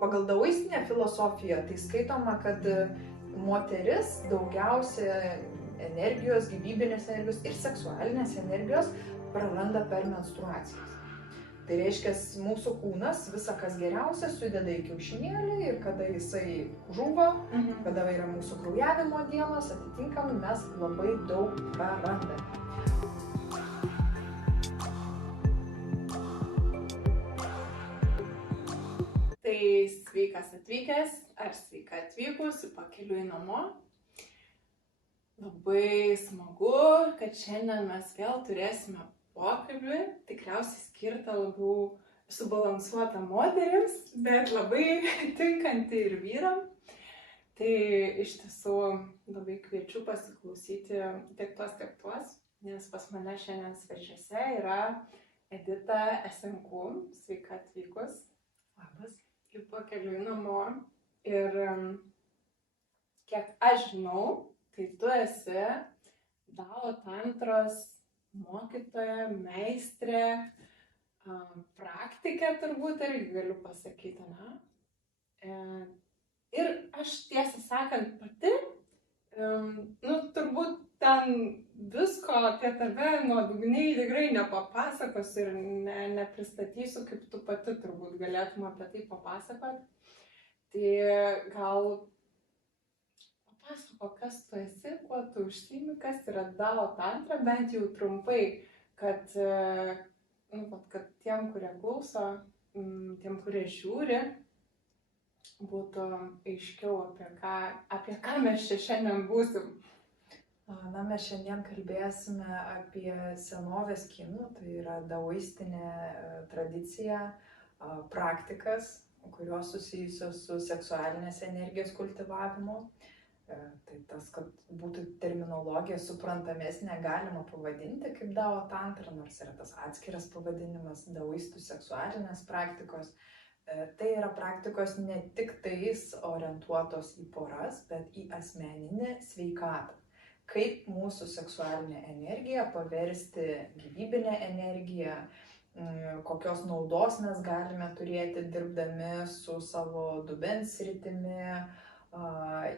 pagal daoistinę filosofiją tai skaitoma, kad moteris daugiausia energijos, gyvybinės energijos ir seksualinės energijos praranda per menstruacijas. Tai reiškia, mūsų kūnas visą kas geriausia sudeda į kiaušinėlį ir kada jisai žūva, kada yra mūsų kraujavimo dienos, atitinkamai mes labai daug prarandame. Tai sveikas atvykęs ar sveika atvykus į Pakeliui namo. Labai smagu, kad šiandien mes vėl turėsime pokalbį, tikriausiai skirtą labiau subalansuotą moterims, bet labai tinkantį ir vyram. Tai iš tiesų labai kviečiu pasiklausyti tiek tuos, nes pas mane šiandien svečiuose yra Edita Esenku. Sveika atvykus. Labas. Į Pakeliui namo. Ir kiek aš žinau, tai tu esi Dao tantros mokytoja, meistrė, praktikė turbūt irgi galiu pasakyti, ne? Ir aš tiesą sakant pati, turbūt ten visko apie tave nuodugniai tikrai nepapasakosiu ir nepristatysiu, kaip tu pati turbūt galėtum apie tai papasakoti. Tai gal papasako, kas tu esi, kuo tu užsiimi, kas yra Dao tantra, bent jau trumpai, kad tiem, kurie klauso, tiem, kurie žiūri, būtų aiškiau, apie ką mes čia šiandien būsim. Na, mes šiandien kalbėsime apie senovės kinų, tai yra daoistinė tradicija, praktikas, kurios susijusios su seksualinės energijos kultivavimu. Tai tas, kad būtų terminologija suprantamesnė, galima pavadinti kaip Dao tantra, nors yra tas atskiras pavadinimas daoistų seksualinės praktikos. Tai yra praktikos ne tik tais orientuotos į poras, bet į asmeninę sveikatą. Kaip mūsų seksualinę energiją paversti gyvybinę energiją, kokios naudos mes galime turėti dirbdami su savo dubens sritimi,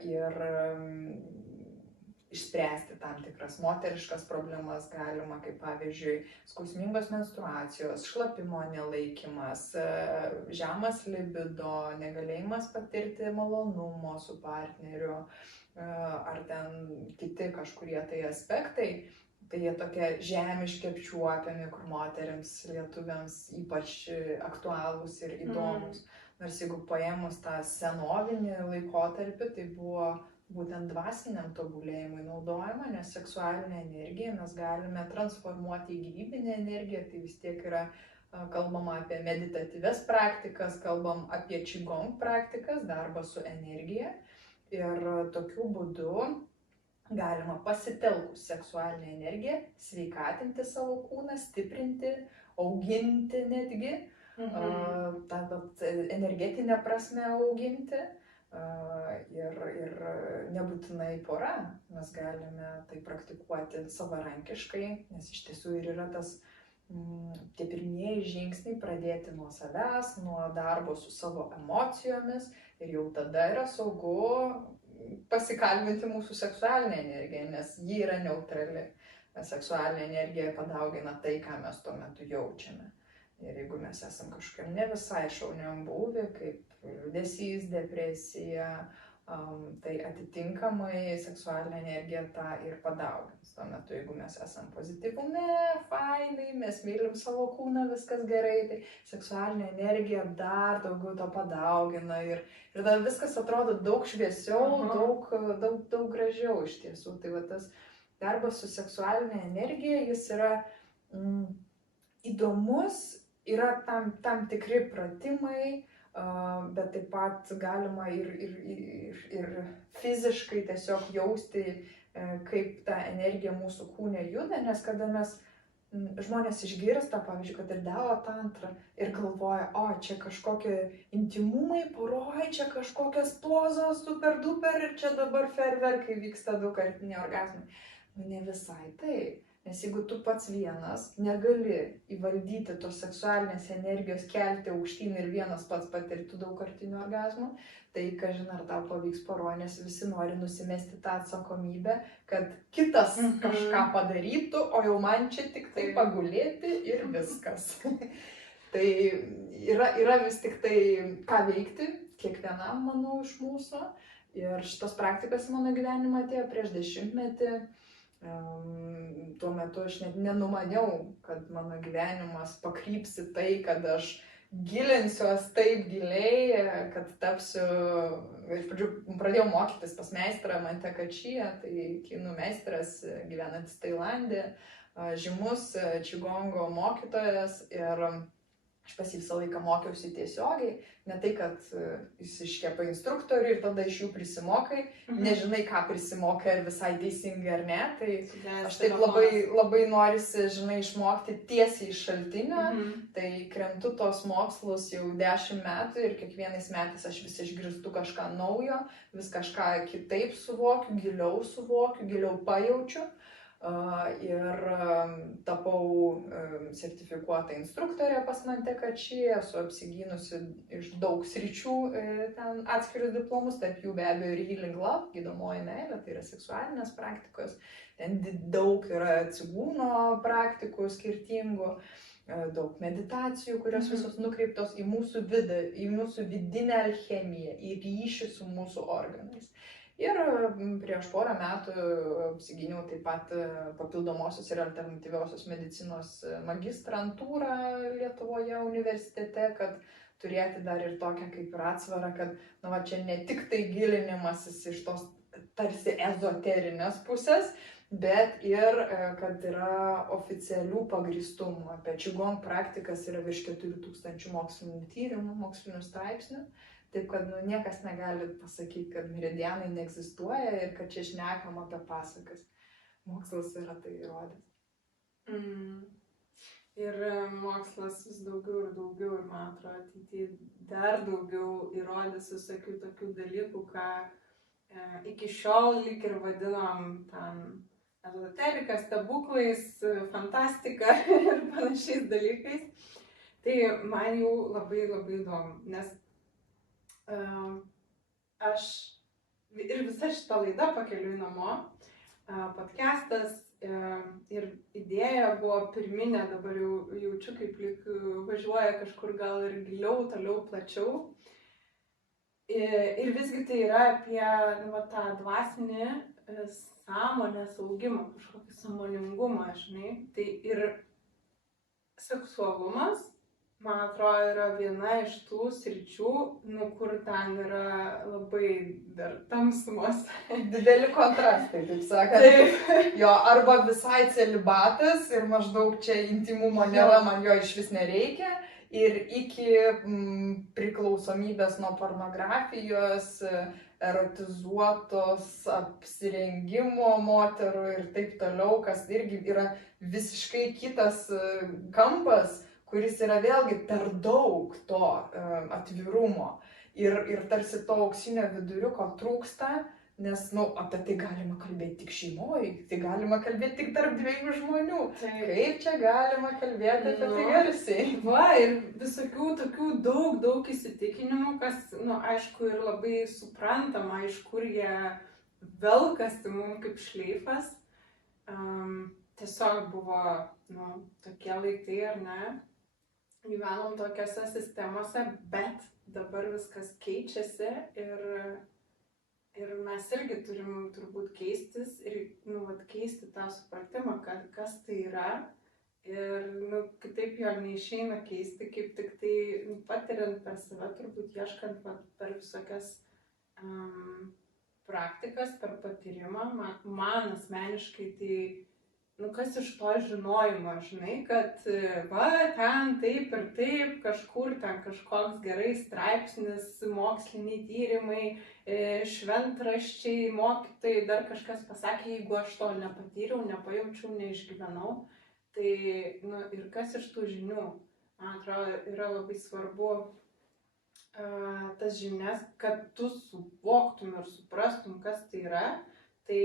ir išspręsti tam tikras moteriškas problemas galima, kaip pavyzdžiui, skausmingos menstruacijos, šlapimo nelaikymas, žemas libido, negalėjimas patirti malonumo su partneriu, ar ten kiti kažkurie tai aspektai. Tai jie tokie žemiški apčiuopiami, kur moteriams, lietuviams ypač aktualūs ir įdomus. Nors jeigu paėmus tą senovinį laikotarpį, tai buvo būtent dvasiniam tobulėjimui naudojama, nes seksualinę energiją mes galime transformuoti į gyvybinę energiją, tai vis tiek yra kalbama apie meditatyvias praktikas, kalbam apie qigong praktikas, darbą su energija. Ir tokiu būdu galima pasitelkus seksualinę energiją sveikatinti savo kūną, stiprinti, auginti netgi. Energetinę prasme auginti ir nebūtinai pora. Mes galime tai praktikuoti savarankiškai, nes iš tiesų ir yra tie pirmieji žingsniai pradėti nuo savęs, nuo darbo su savo emocijomis ir jau tada yra saugu pasikalbinti mūsų seksualinę energiją, nes ji yra neutrali. Seksualinė energija padaugina tai, ką mes tuo metu jaučiame. Ir jeigu mes esam kažkokiam ne visai šauniam būvį, kaip liūdesys, depresija, tai atitinkamai seksualinė energija tą ir padaugins. Tuo metu, jeigu mes esam pozityvume, fainai, mes mylim savo kūną, viskas gerai, tai seksualinė energija dar daugiau to padaugina ir tada viskas atrodo daug šviesiau, daug gražiau iš tiesų. Tai va tas darbas su seksualinė energija, jis yra įdomus. Yra tam tikri pratimai, bet taip pat galima ir fiziškai tiesiog jausti, kaip ta energija mūsų kūne juda, nes kada žmonės išgirsta, pavyzdžiui, kad ir Dao tantra ir galvoja, čia kažkokie intimumai poroj, čia kažkokios pozos super duper ir čia dabar ferverkai vyksta daugkartiniai orgazmai. Ne visai taip. Nes jeigu tu pats vienas negali įvaldyti tos seksualinės energijos, kelti aukštyn ir vienas pats patirti daug kartinių orgazmų, tai kažin ar tau pavyks poroj, nes visi nori nusimesti tą atsakomybę, kad kitas kažką padarytų, o jau man čia tik tai pagulėti ir viskas. Tai yra vis tik tai ką veikti kiekvienam, manau, iš mūsų. Ir šitos praktikos į mano gyvenimą atėjo prieš 10 metų. Tuo metu aš net nenumaniau, kad mano gyvenimas pakryps į tai, kad aš gilinsiuos taip giliai, kad tapsiu, iš pradžių pradėjau mokytis pas meistrą Mante Kačyje, tai kinų meistras gyvenantis Tailande, žymus čigongo mokytojas, ir aš pas jį visą laiką mokiausi tiesiogiai, ne tai, kad jis iškepa instruktorių ir tada iš jų prisimokai, nežinai, ką prisimokai, ar visai teisingai ar ne, tai aš taip labai norisi, žinai, išmokti tiesiai iš šaltinio, tai kremtu tos mokslus jau 10 metų ir kiekvienais metais aš vis išgirstu kažką naujo, vis kažką kitaip suvokiu, giliau pajaučiu. Ir tapau sertifikuota instruktorė pas Mante Kačyje, esu apsigynusi iš daug sričių ten atskirius diplomus, tarp jų be abejo ir Healing Love, gydomoji meilė, tai yra seksualinės praktikos, ten daug yra cigūno praktikų skirtingų, daug meditacijų, kurios visos nukreiptos į mūsų vidą, į mūsų vidinę alchemiją, į ryšį su mūsų organais. Ir prieš porą metų apsigyniau taip pat papildomosios ir alternatyviosios medicinos magistrantūrą Lietuvoje universitete, kad turėti dar ir tokią kaip ir atsvarą, kad čia ne tik tai gilinimasis iš tos tarsi ezoterinės pusės, bet ir kad yra oficialių pagrįstumų. Apie Qigong praktikas yra virš 4000 mokslinių tyrimų, mokslinių straipsnių. Taip, kad niekas negali pasakyti, kad meridianai neegzistuoja ir kad čia šnekam apie pasakas. Mokslas yra tai įrodęs. Ir mokslas vis daugiau ir daugiau, ir man atrodo, ateityje dar daugiau įrodys visokių tokių dalykų, ką iki šiol lyg ir vadinom ten ezoterika, stebuklais, fantastika ir panašiais dalykais. Tai man jau labai įdomu, nes aš ir visa šita laida Pakeliui namo, podcastas ir idėja buvo pirminė, dabar jau jaučiu, kaip lyg važiuoja kažkur gal ir giliau, toliau, plačiau. Ir visgi tai yra apie tą dvasinį sąmonės augimą, kažkokį sąmoningumą, žinai. Tai ir seksualumas, man atrodo, yra viena iš tų sričių, kur ten yra labai dar tamsumos. Dideli kontrastai, taip sakant. Taip. Jo, arba visai celibatas ir maždaug čia intimumo nėra, man jo iš vis nereikia. Ir iki priklausomybės nuo pornografijos, erotizuotos apsirengimo moterų ir taip toliau, kas irgi yra visiškai kitas kampas, kuris yra vėlgi per daug to atvirumo ir tarsi to auksinio viduriuko trūksta, nes, apie tai galima kalbėti tik šeimoje, tai galima kalbėti tik tarp dviejų žmonių. Kaip čia galima kalbėti apie tai garsiai? Va, ir visokių tokių daug įsitikinimų, kas, aišku, ir labai suprantama, iš kur jie velkasi mums kaip šleifas. Tiesiog buvo, tokie laikai, ar ne? Gyvenom tokiose sistemose, bet dabar viskas keičiasi ir mes irgi turim turbūt keistis ir keisti tą supratimą, kas tai yra. Ir kitaip jo neišeina keisti, kaip tik tai patiriant per save, turbūt ieškant per visokias praktikas, per patyrimą. Man asmeniškai tai kas iš to žinojimo, žinai, kad ten taip ir taip, kažkur ten kažkoks gerai straipsnis, moksliniai tyrimai, šventraščiai, mokytojai, dar kažkas pasakė, jeigu aš to nepatyriau, nepajaučiau, neišgyvenau, tai ir kas iš tų žinių, man atrodo, yra labai svarbu tas žinias, kad tu suvoktum ir suprastum, kas tai yra, tai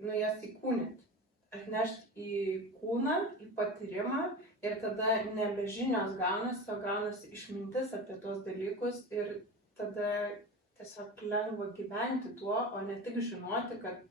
jas įkūnyti. atnešti į kūną, į patyrimą ir tada nebe žinios gaunasi, o gaunasi išmintis apie tuos dalykus ir tada tiesiog lengva gyventi tuo, o ne tik žinoti, kad,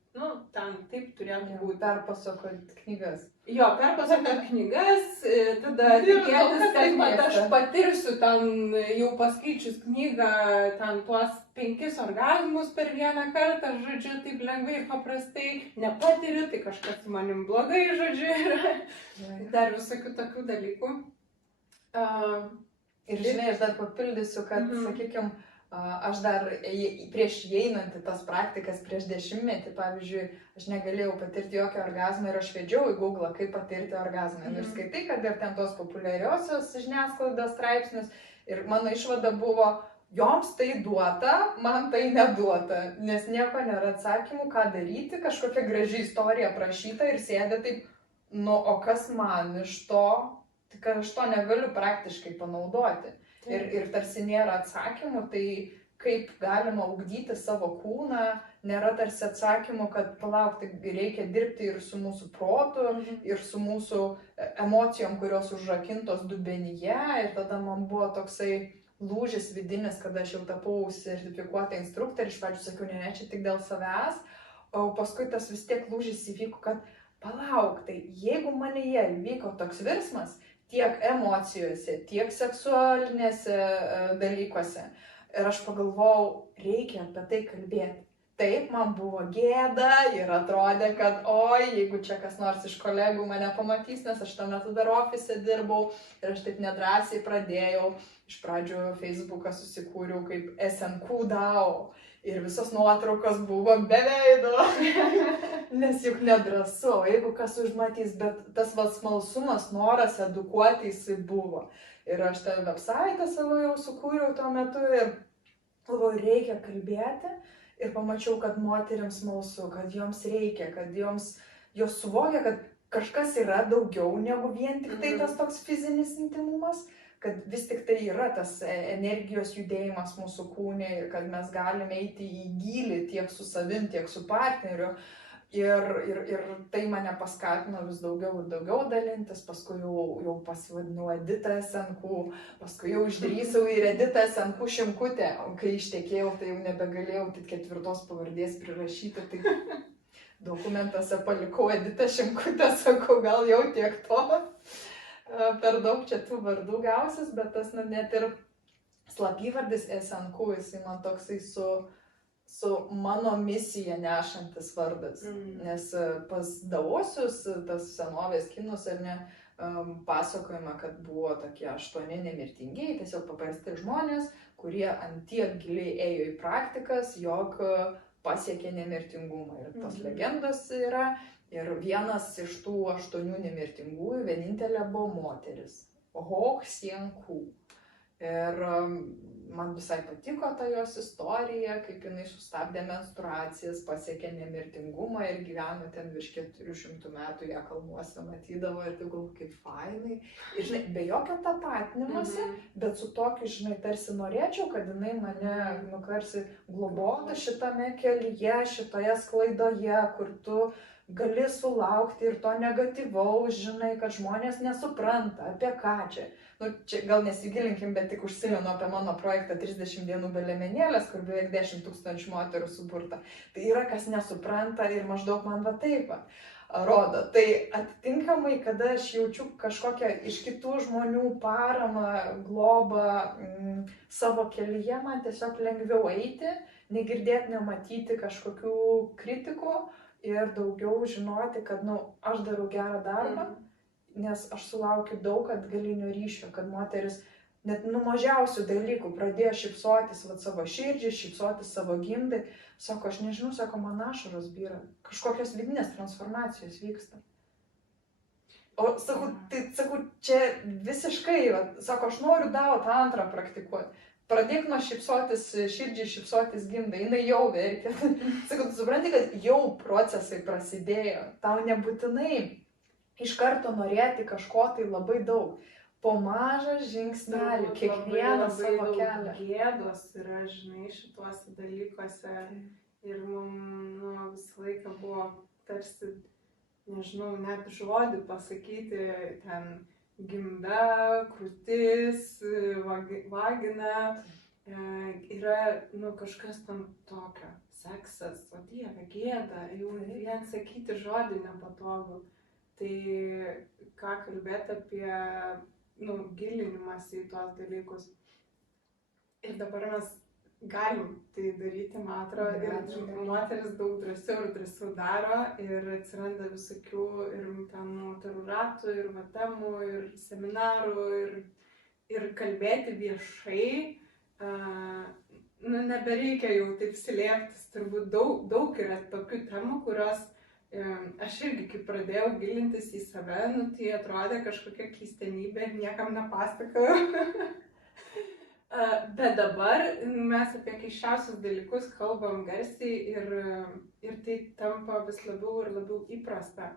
ten taip turėtų būti. Perpasakot knygas. Jo, perpasakot knygas, tada tikėtis, kad aš patirsiu ten, jau paskaičius knygą, ten tuos 5 orgazmus per vieną kartą, žodžiu, taip lengvai ir paprastai nepatiriu, tai kažkas su manim blogai, žodžiu, yra dar visokių tokių dalykų. Ir žinai, aš dar papildysiu, kad, sakykime, aš dar prieš įeinant į tas praktikas, prieš 10 metį, pavyzdžiui, aš negalėjau patirti jokio orgazmo ir aš vedžiau į Google, kaip patirti orgazmą. Ir skaitai, kad ir ten tos populiariosios žiniasklaidos straipsnius. Ir mano išvada buvo, joms tai duota, man tai neduota, nes nieko nėra atsakymų, ką daryti, kažkokia graži istorija aprašyta ir sėdė taip, o kas man iš to, tik aš to negaliu praktiškai panaudoti. Ir tarsi nėra atsakymų, tai kaip galima ugdyti savo kūną, nėra tarsi atsakymų, kad palaukti, reikia dirbti ir su mūsų protu, ir su mūsų emocijom, kurios užrakintos dubenyje. Ir tada man buvo toksai lūžis vidinis, kada aš jau tapau sertifikuotą instruktorę, iš pradžių sakiau, ne, čia tik dėl savęs, o paskui tas vis tiek lūžis įvyko, kad palauk, tai jeigu manyje įvyko toks virsmas, tiek emocijose, tiek seksualinėse dalykuose. Ir aš pagalvojau, reikia apie tai kalbėti. Taip, man buvo gėda ir atrodė, kad jeigu čia kas nors iš kolegų mane pamatys, nes aš tuo metu dar ofise dirbau ir aš taip nedrąsiai pradėjau. Iš pradžių Facebooką susikūriau kaip SNQ DAO. Ir visos nuotraukos buvo be veido, nes juk nedrąsu, jeigu kas užmatys, bet tas smalsumas, noras edukuoti jisai buvo. Ir aš tą website savo jau sukūriau tuo metu ir galvoju, reikia kalbėti ir pamačiau, kad moterims smalsu, kad joms reikia, kad jos suvokia, kad kažkas yra daugiau negu vien tik tai tas toks fizinis intimumas. Kad vis tik tai yra tas energijos judėjimas mūsų kūne ir kad mes galime eiti į gylį tiek su savim, tiek su partneriu. Ir tai mane paskatino vis daugiau ir daugiau dalintis, paskui jau pasivadinau Edita SNQ, paskui jau išdrįsau ir Edita SNQ Šimkutė, o kai ištekėjau, tai jau nebegalėjau tik 4 pavardės prirašyti, tai dokumentuose palikau Edita Šimkutė, sakau, gal jau tiek to. Per daug čia tų vardų gausis, bet tas net ir slapyvardis SNQ, jisai man toksai su mano misija nešantis vardas. Nes pas Davosius, tas senovės kinus ar ne, pasakojama, kad buvo tokie 8 nemirtingieji, tiesiog paprasti žmonės, kurie antiek giliai ėjo į praktikas, jog pasiekė nemirtingumą. Ir tos legendos yra. Ir vienas iš tų 8 nemirtingųjų, vienintelė buvo moteris, Ho Hsien Ku. Ir man visai patiko ta jos istorija, kaip jinai sustabdė menstruacijas, pasiekė nemirtingumą ir gyveno ten virš 400 metų, ją kalnuose matydavo ir tai galvoju, kaip fainai. Ir žinai, be jokio tapatinimosi, bet su tokiu, žinai, tarsi norėčiau, kad jinai mane tarsi globotų šitame kelyje, šitoje sklaidoje, kur tu gali sulaukti ir to negatyvaus, žinai, kad žmonės nesupranta, apie ką čia. Čia gal nesigilinkim, bet tik užsimenu apie mano projektą 30 dienų be liemenėlės, kur beveik 10 000 moterų suburta. Tai yra, kas nesupranta ir maždaug man va taip rodo. Tai atitinkamai, kada aš jaučiu kažkokią iš kitų žmonių paramą, globą savo kelyje, man tiesiog lengviau eiti, negirdėti, nematyti kažkokių kritikų. Ir daugiau žinoti, kad, aš darau gerą darbą, nes aš sulaukiu daug atgalinio ryšio, kad moteris net mažiausių dalykų pradėjo šypsotis savo širdžiai, šypsotis savo gimdai. Sako, aš nežinau, sako, man ašaros byra, kažkokios vidinės transformacijos vyksta. O sakau, čia visiškai, sako, aš noriu DAO tą antrą praktikuoti. Pradėk nuo šypsotis širdžiai, šypsotis gimdai, jinai jau verkia. Sakau, tu supranti, kad jau procesai prasidėjo. Tau nebūtinai iš karto norėti kažko tai labai daug. Po mažą žingsnelį, kiekvieną savo kelią. Gėdos yra, žinai, šituose dalykuose. Ir mums visą laiką buvo tarsi nežinau, net žodį pasakyti, ten gimda, krūtis, vagina, yra, nu, kažkas tam tokio, seksas, o Dieve, gėda, jau vien sakyti žodį nepatogu. Tai ką kalbėti apie, nu, gilinimas į tuos dalykus. Ir dabar mes galim tai daryti, man atrodo, ir moteris daug drąsiau daro ir atsiranda visokių ir ten moterų ratų, ir temų, ir seminarų, ir kalbėti viešai. Nu, nebereikia jau taip slėptis, turbūt daug yra tokių temų, kurios aš irgi, kai pradėjau gilintis į save, nu, tai atrodė kažkokia keistenybė ir niekam nepasakojau. Bet dabar mes apie keisčiausius dalykus kalbam garsiai ir tai tampa vis labiau ir labiau įprasta.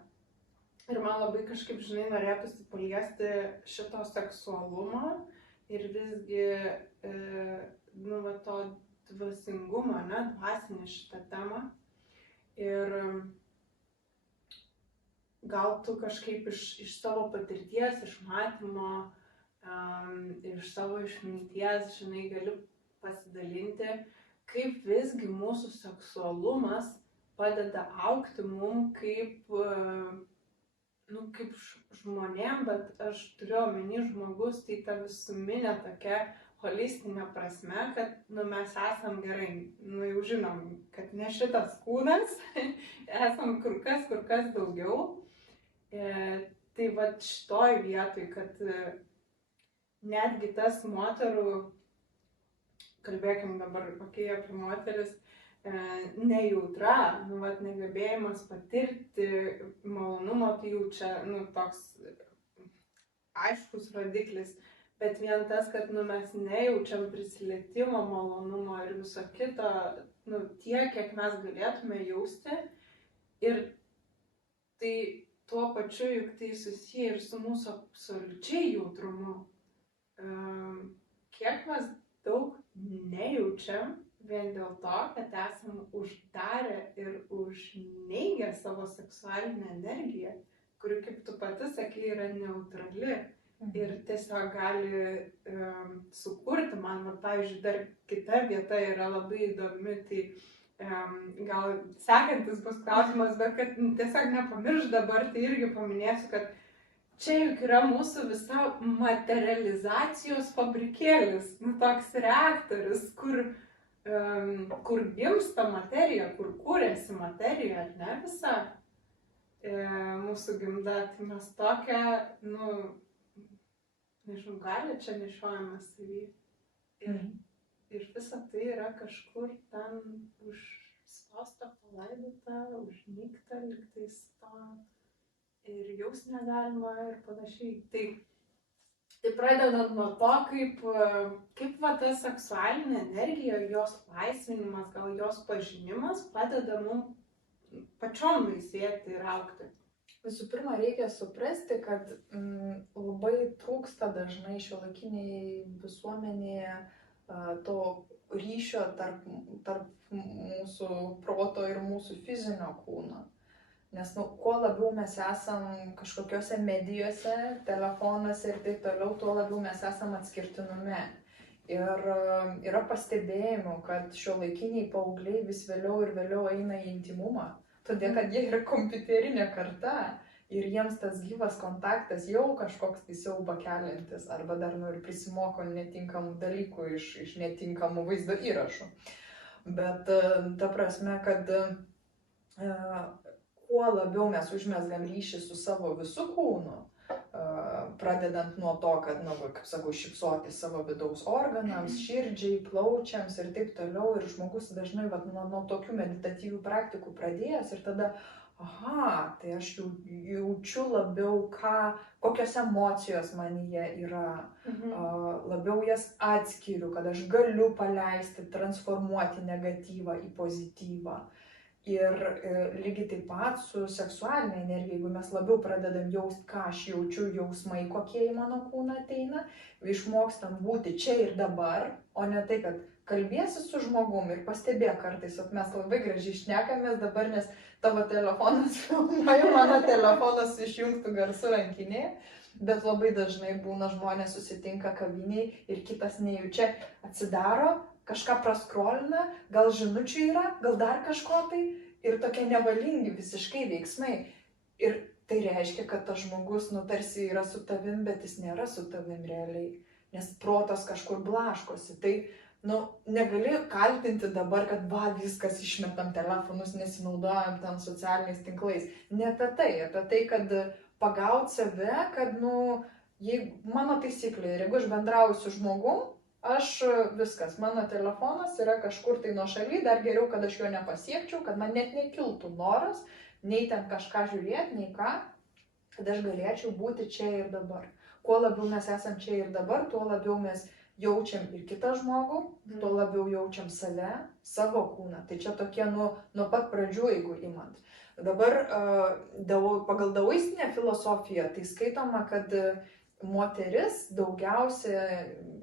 Ir man labai kažkaip, žinai, norėtųsi paliesti šito seksualumo ir visgi, nu, va, to dvasingumo, ne, dvasinį šitą temą. Ir gal tu kažkaip iš savo patirties, iš matymo, iš savo išminties, žinai, gali pasidalinti, kaip visgi mūsų seksualumas padeda augti mum kaip, nu, kaip žmonėm, bet aš turiu omeny žmogus, tai ta visuminė tokia holistinė prasme, kad, nu, mes esam gerai, nu, jau žinom, kad ne šitas kūnas, esam kur kas daugiau. Tai va šitoj vietoj, kad netgi tas moterų, kalbėkim dabar apie moteris, nejautra, nu, vat, negebėjimas patirti malonumo, tai jau čia, nu, toks aiškus rodiklis, bet vien tas, kad, nu, mes nejaučiam prisilietimo malonumo ir viso kito, nu, tiek, kiek mes galėtume jausti, ir tai tuo pačiu juk tai susiję ir su mūsų absoliučiai jautrumu. Kiek mes daug nejaučiam vien dėl to, kad esam uždarę ir užneigę savo seksualinę energiją, kuri, kaip tu pati sakei, yra neutrali ir tiesiog gali sukurti. Man, pavyzdžiui, dar kita vieta yra labai įdomi, tai gal sekantis bus klausimas, bet kad tiesiog nepamirš dabar, tai irgi paminėsiu, kad čia juk yra mūsų visa materializacijos fabrikėlis, nu, toks reaktorius, kur gimsta materija, kur kūrėsi materija, ar ne, visa mūsų gimda, tai mes tokią, nu, nežinau, gali čia nešiojame savy. Ir visa tai yra kažkur ten užspausta, palaidota, užnykta, lygtais to ir jaus negalima ir panašiai. Tai pradedant nuo to, kaip va ta seksualinė energija, jos laisvinimas, gal jos pažinimas padeda mums pačiom laisvėti ir augti. Visų pirma, reikia suprasti, kad labai trūksta dažnai šiuolaikiniai visuomenėje to ryšio tarp mūsų proto ir mūsų fizinio kūno. Nes, nu, kuo labiau mes esam kažkokiose medijose, telefonuose ir taip toliau, tuo labiau mes esam atskirtinume. Ir yra pastebėjimų, kad šiuolaikiniai paaugliai vis vėliau ir vėliau eina į intymumą, todėl kad jie yra kompiuterinė karta. Ir jiems tas gyvas kontaktas jau kažkoks tai siaubą keliantis, arba dar ir prisimoko netinkamų dalykų iš netinkamų vaizdo įrašų. Bet ta prasme, kad kuo labiau mes užmesgam ryšį su savo visų kūnu, pradedant nuo to, kad, nu, kaip sakau, šypsoti savo vidaus organams, širdžiai, plaučiams ir taip toliau. Ir žmogus dažnai nuo tokių meditatyvių praktikų pradėjęs ir tada aha, tai aš jaučiu labiau, kokios emocijos manyje yra, labiau jas atskiriu, kad aš galiu paleisti, transformuoti negatyvą į pozityvą. Ir lygiai taip pat su seksualinė energija, jeigu mes labiau pradedam jausti, ką aš jaučiu, jausmai, kokie į mano kūną ateina, išmokstam būti čia ir dabar, o ne tai, kad kalbėsi su žmogum ir pastebėk kartais, kad mes labai gražiai šnekamės dabar, nes tavo telefonas filmuoja, mano telefonas išjungtų garsų rankinėje, bet labai dažnai būna žmonės susitinka kaviniai ir kitas nejučia atsidaro, kažką praskrolina, gal žinučių yra, gal dar kažko tai ir tokie nevalingi visiškai veiksmai. Ir tai reiškia, kad tas žmogus, tarsi yra su tavim, bet jis nėra su tavim realiai, nes protas kažkur blaškosi. Tai, negali kaltinti dabar, kad viskas išmetam telefonus, nesinaudojam ten socialiniais tinklais. Ne apie tai, kad pagauti save, kad, mano taisyklė, ir jeigu aš bendrauju su žmogum, aš viskas, mano telefonas yra kažkur tai nuošaly, dar geriau, kad aš jo nepasiekčiau, kad man net nekiltų noras, nei ten kažką žiūrėti, nei ką, kad aš galėčiau būti čia ir dabar. Kuo labiau mes esam čia ir dabar, tuo labiau mes jaučiam ir kitą žmogų, tuo labiau jaučiam save, savo kūną. Tai čia tokie nuo pat pradžių, jeigu imant. Dabar pagal daoistinę filosofiją tai skaitoma, kad moteris daugiausia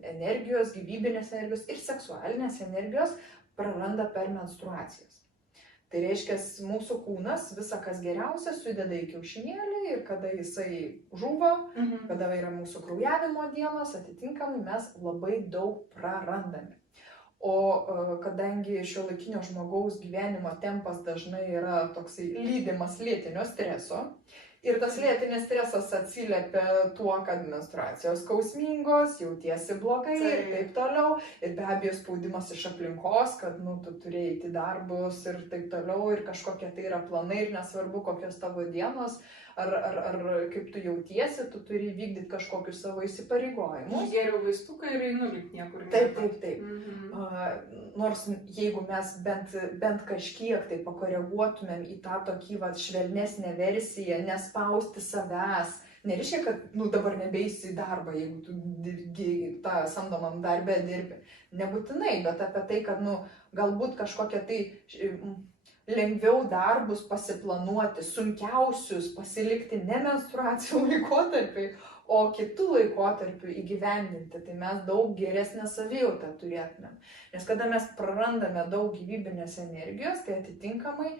energijos, gyvybinės energijos ir seksualinės energijos praranda per menstruacijas. Tai reiškia, mūsų kūnas visą kas geriausia sudeda į kiaušinėlį ir kada jisai žuvo, kada yra mūsų kraujavimo dienos, atitinkamai mes labai daug prarandame. O kadangi šiuolaikinio žmogaus gyvenimo tempas dažnai yra toksai lydimas lėtinio streso, ir tas lėtinis stresas atsiliepia tuo, kad menstruacijos skausmingos, jautiesi blogai ir taip toliau. Ir be abejo spaudimas iš aplinkos, kad tu turi eiti darbus ir taip toliau. Ir kažkokie tai yra planai ir nesvarbu, kokios tavo dienos, ar kaip tu jautiesi, tu turi vykdyti kažkokius savo įsipareigojimus. Geriau vaistuką ir einu lyg niekur. Taip. Nors jeigu mes bent kažkiek tai pakoreguotumėm į tą tokį švelnesnę versiją, nespausti savęs, nereiškia, kad dabar nebeisi į darbą, jeigu tu tą samdomam darbę dirbi. Nebūtinai, bet apie tai, kad galbūt kažkokie tai lengviau darbus pasiplanuoti, sunkiausius pasilikti ne menstruacijų laikotarpiai, o kitų laikotarpių įgyvendinti, tai mes daug geresnę savijautą turėtumėm. Nes kada mes prarandame daug gyvybinės energijos, tai atitinkamai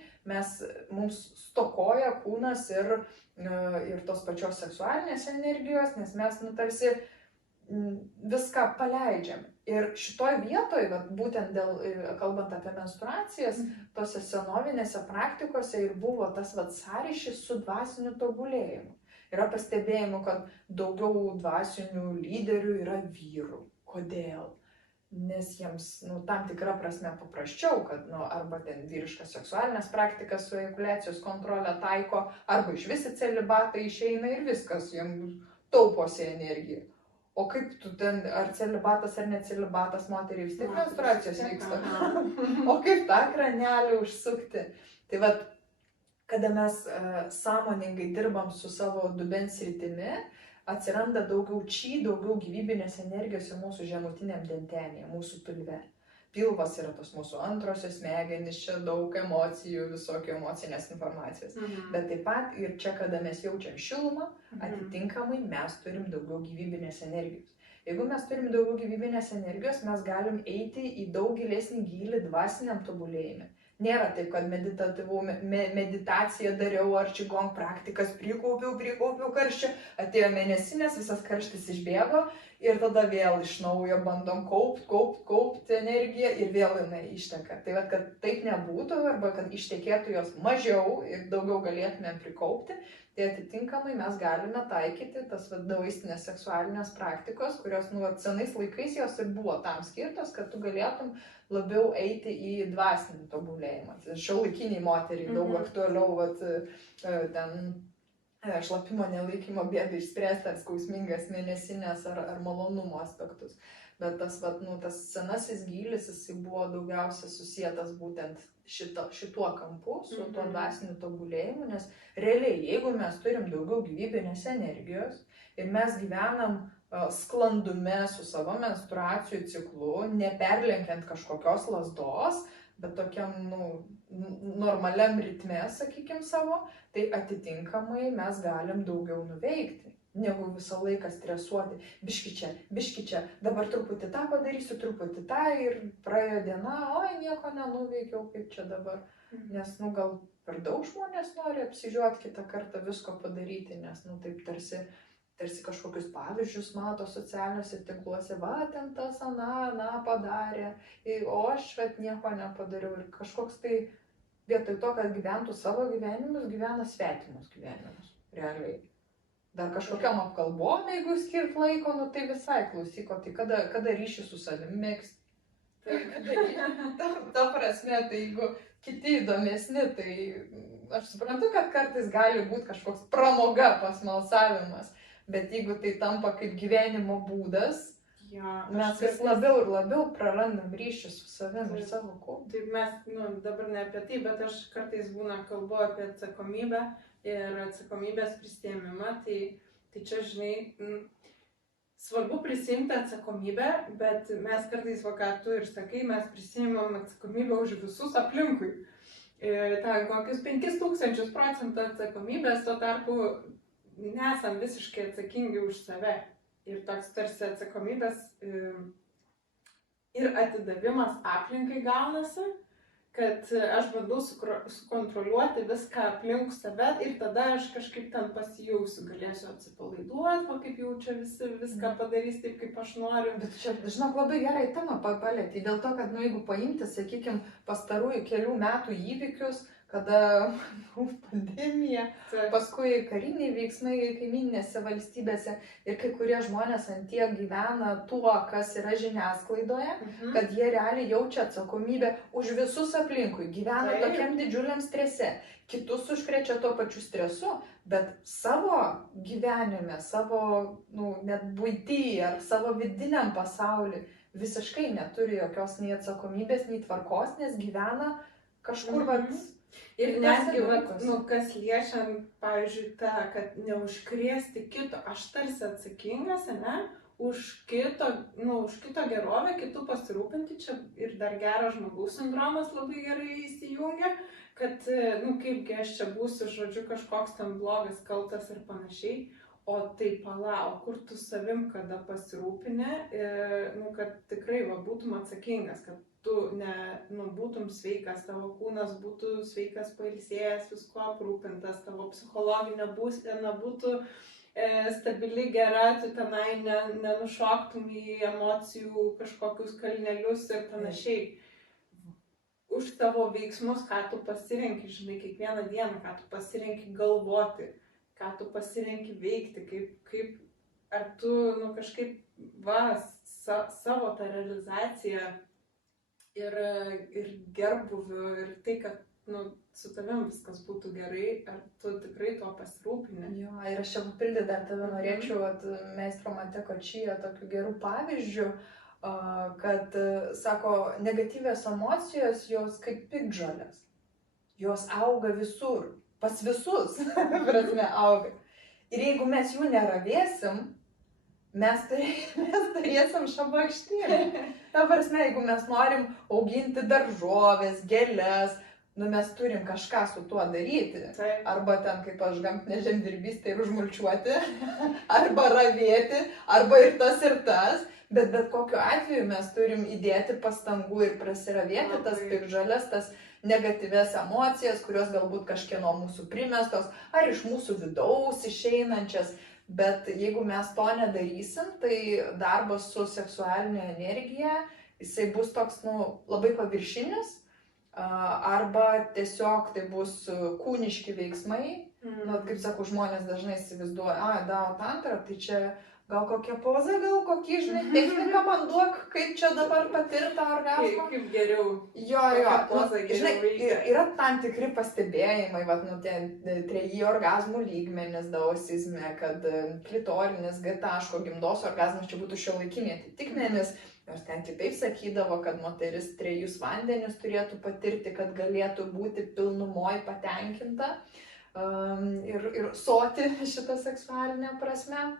mums stokoja kūnas ir tos pačios seksualinės energijos, nes mes tarsi viską paleidžiam. Ir šitoj vietoj, būtent kalbant apie menstruacijas, tose senovinėse praktikose ir buvo tas sąryšis su dvasiniu tobulėjimu. Yra pastebėjimų, kad daugiau dvasinių lyderių yra vyrų. Kodėl? Nes jiems tam tikrą prasme paprasčiau, kad arba ten vyriškas seksualinės praktikas su ejakuliacijos kontrolę taiko, arba iš visi celibatą išeina ir viskas, jiems tauposi energiją. O kaip tu ten, ar celibatas ar necelibatas, moteriai vis tiek menstruacijos vyksta. O kaip tą kranelį užsukti? Tai kada mes sąmoningai dirbam su savo dubens sritimi, atsiranda daugiau daugiau gyvybinės energijos ir mūsų žemutiniam dantenėje, mūsų pilve. Pilvas yra tos mūsų antrosios smegenys, čia daug emocijų, visokio emocinės informacijos. Bet taip pat ir čia, kada mes jaučiam šilumą, atitinkamai mes turim daugiau gyvybinės energijos. Jeigu mes turim daugiau gyvybinės energijos, mes galim eiti į daug gilesnį gylį dvasiniam tobulėjime. Nėra taip, kad meditaciją dariau ar qigong praktikas, prikaupiau karščio, atėjo mėnesinės, visas karštis išbėgo ir tada vėl iš naujo bandom kaupti energiją ir vėl jinai išteka. Tai kad taip nebūtų arba kad ištekėtų jos mažiau ir daugiau galėtumėm prikaupti, tai atitinkamai mes galime taikyti tas daoistinės seksualinės praktikos, kurios senais laikais jos ir buvo tam skirtos, kad tu galėtum labiau eiti į dvasinį tobulėjimą. Šiuolaikiniai moteriai daug aktualiau ten šlapimo nelaikymo bėdą išspręsti ar skausmingas mėnesinės ar malonumo aspektus. Bet tas senasis gylis, jisai buvo daugiausia susietas būtent šituo kampu, su tuo dvasiniu tobulėjimu, nes realiai, jeigu mes turim daugiau gyvybinės energijos ir mes gyvenam sklandume su savo menstruacijų ciklu, neperlenkiant kažkokios lazdos, bet tokiam normaliam ritme, sakykim, savo, tai atitinkamai mes galim daugiau nuveikti. negu visą laiką stresuoti. Biški čia, dabar truputį tą padarysiu, truputį tą ir praėjo diena, oi, nieko nenuveikiau, kaip čia dabar. Nes, gal per daug žmonės nori apsižiūrėti kitą kartą visko padaryti, nes, taip tarsi kažkokius pavyzdžius mato socialiniuose tinkluose, va, ten tas, ana padarė, o aš nieko nepadariau. Ir kažkoks tai vietoj to, kad gyventų savo gyvenimus, gyvena svetimus gyvenimus, realiai. Dar kažkokiam apkalbom, jeigu skirt laiko, tai visai klausyko, tai kada ryšį su savimi megzti. Ta prasme, tai jeigu kiti įdomesni, tai aš suprantu, kad kartais gali būti kažkoks pramoga pasmalsavimas, bet jeigu tai tampa kaip gyvenimo būdas, mes vis labiau ir labiau prarandam ryšį su savimi ir savo kūnu. Taip mes, dabar ne apie tai, bet aš kartais kalbu apie atsakomybę ir atsakomybės prisiėmimą, tai čia, žinai, svarbu prisiimti atsakomybę, bet mes kartais, ką tu ir sakai, mes prisiimam atsakomybę už visus aplinkui. Ten kokius 5000% atsakomybės, tuo tarpu nesam visiškai atsakingi už save. Ir toks tarsi atsakomybės ir atidavimas aplinkai gaunasi, kad aš bandau sukontroliuoti viską aplink save ir tada aš kažkaip ten pasijausiu, galėsiu atsipalaiduoti, kaip jau čia visi viską padarys taip, kaip aš noriu. Bet čia, žinok, labai gerai temą palėtė, dėl to, kad, jeigu paimti, sakykime, pastarųjų kelių metų įvykius, kada pandemija, paskui kariniai veiksmai kaimyninėse valstybėse ir kai kurie žmonės ant tiek gyvena tuo, kas yra žiniasklaidoje, kad jie realiai jaučia atsakomybę už visus aplinkui, gyvena tokiam didžiuliam strese, kitus užkrečia tuo pačiu stresu, bet savo gyvenime, savo net buityje ar savo vidiniam pasauliu visiškai neturi jokios nei atsakomybės, nei tvarkos, nes gyvena kažkur Ir netgi, kas liečia, pavyzdžiui, kad neužkrėsti kito, aš tarsi atsakingas, už kito gerovę, kitų pasirūpinti, čia ir dar geras žmogaus sindromas labai gerai įsijungia, kad, kaipgi aš čia būsiu, žodžiu, kažkoks ten blogas, kaltas ir panašiai, o tai palauk, kur tu savim kada pasirūpinė, kad tikrai būtum atsakingas, kad tu būtum sveikas, tavo kūnas būtų sveikas, pailsėjęs, visko aprūpintas, tavo psichologinė būsena būtų stabili, gera, tu tenai nenušoktum į emocijų kažkokius kalnelius ir panašiai. Už tavo veiksmus, ką tu pasirenki, žinai, kiekvieną dieną, ką tu pasirenki galvoti, ką tu pasirenki veikti, kaip ar tu kažkaip savo tą realizaciją ir gerbuviu ir tai, kad su tavim viskas būtų gerai, ar tu tikrai tuo pasirūpini. Jo, ir aš čia papildyti dar tave norėčiau, meistro Mateko Čija tokių gerų pavyzdžių, kad, sako, negatyvios emocijos, jos kaip piktžolės. Jos auga visur, pas visus, prasme, auga. Ir jeigu mes jų neravėsim, mes turėsim šabakštynį. Ta prasme, jeigu mes norim auginti daržovės, gėles, mes turim kažką su tuo daryti. Arba ten, kaip aš gamtinė žemdirbystė, ir užmulčiuoti, arba ravėti, arba ir tas. Bet kokiu atveju mes turim įdėti pastangų ir prasiravėti tas piktžoles, tas negatyvias emocijas, kurios galbūt kažkieno mūsų primestos, ar iš mūsų vidaus išeinančias. Bet jeigu mes to nedarysim, tai darbas su seksualinė energija, jisai bus toks, labai paviršinis, arba tiesiog tai bus kūniški veiksmai. Kaip sakau, žmonės dažnai įsivaizduoja, dao tantrą, tai čia gal kokia poza, gal kokį, žinai, techniką man duok, kaip čia dabar patirta orgazmą. Kaip geriau. Jo, žinai, yra tam tikri pastebėjimai, tie 3 orgazmų lygmenys dausizme, kad klitorinis, G taško, gimdos orgazmas čia būtų šiuolaikiniai atitikmenys, nors ten kitaip sakydavo, kad moteris 3 vandenius turėtų patirti, kad galėtų būti pilnumoj patenkinta ir soti šitą seksualinę prasme.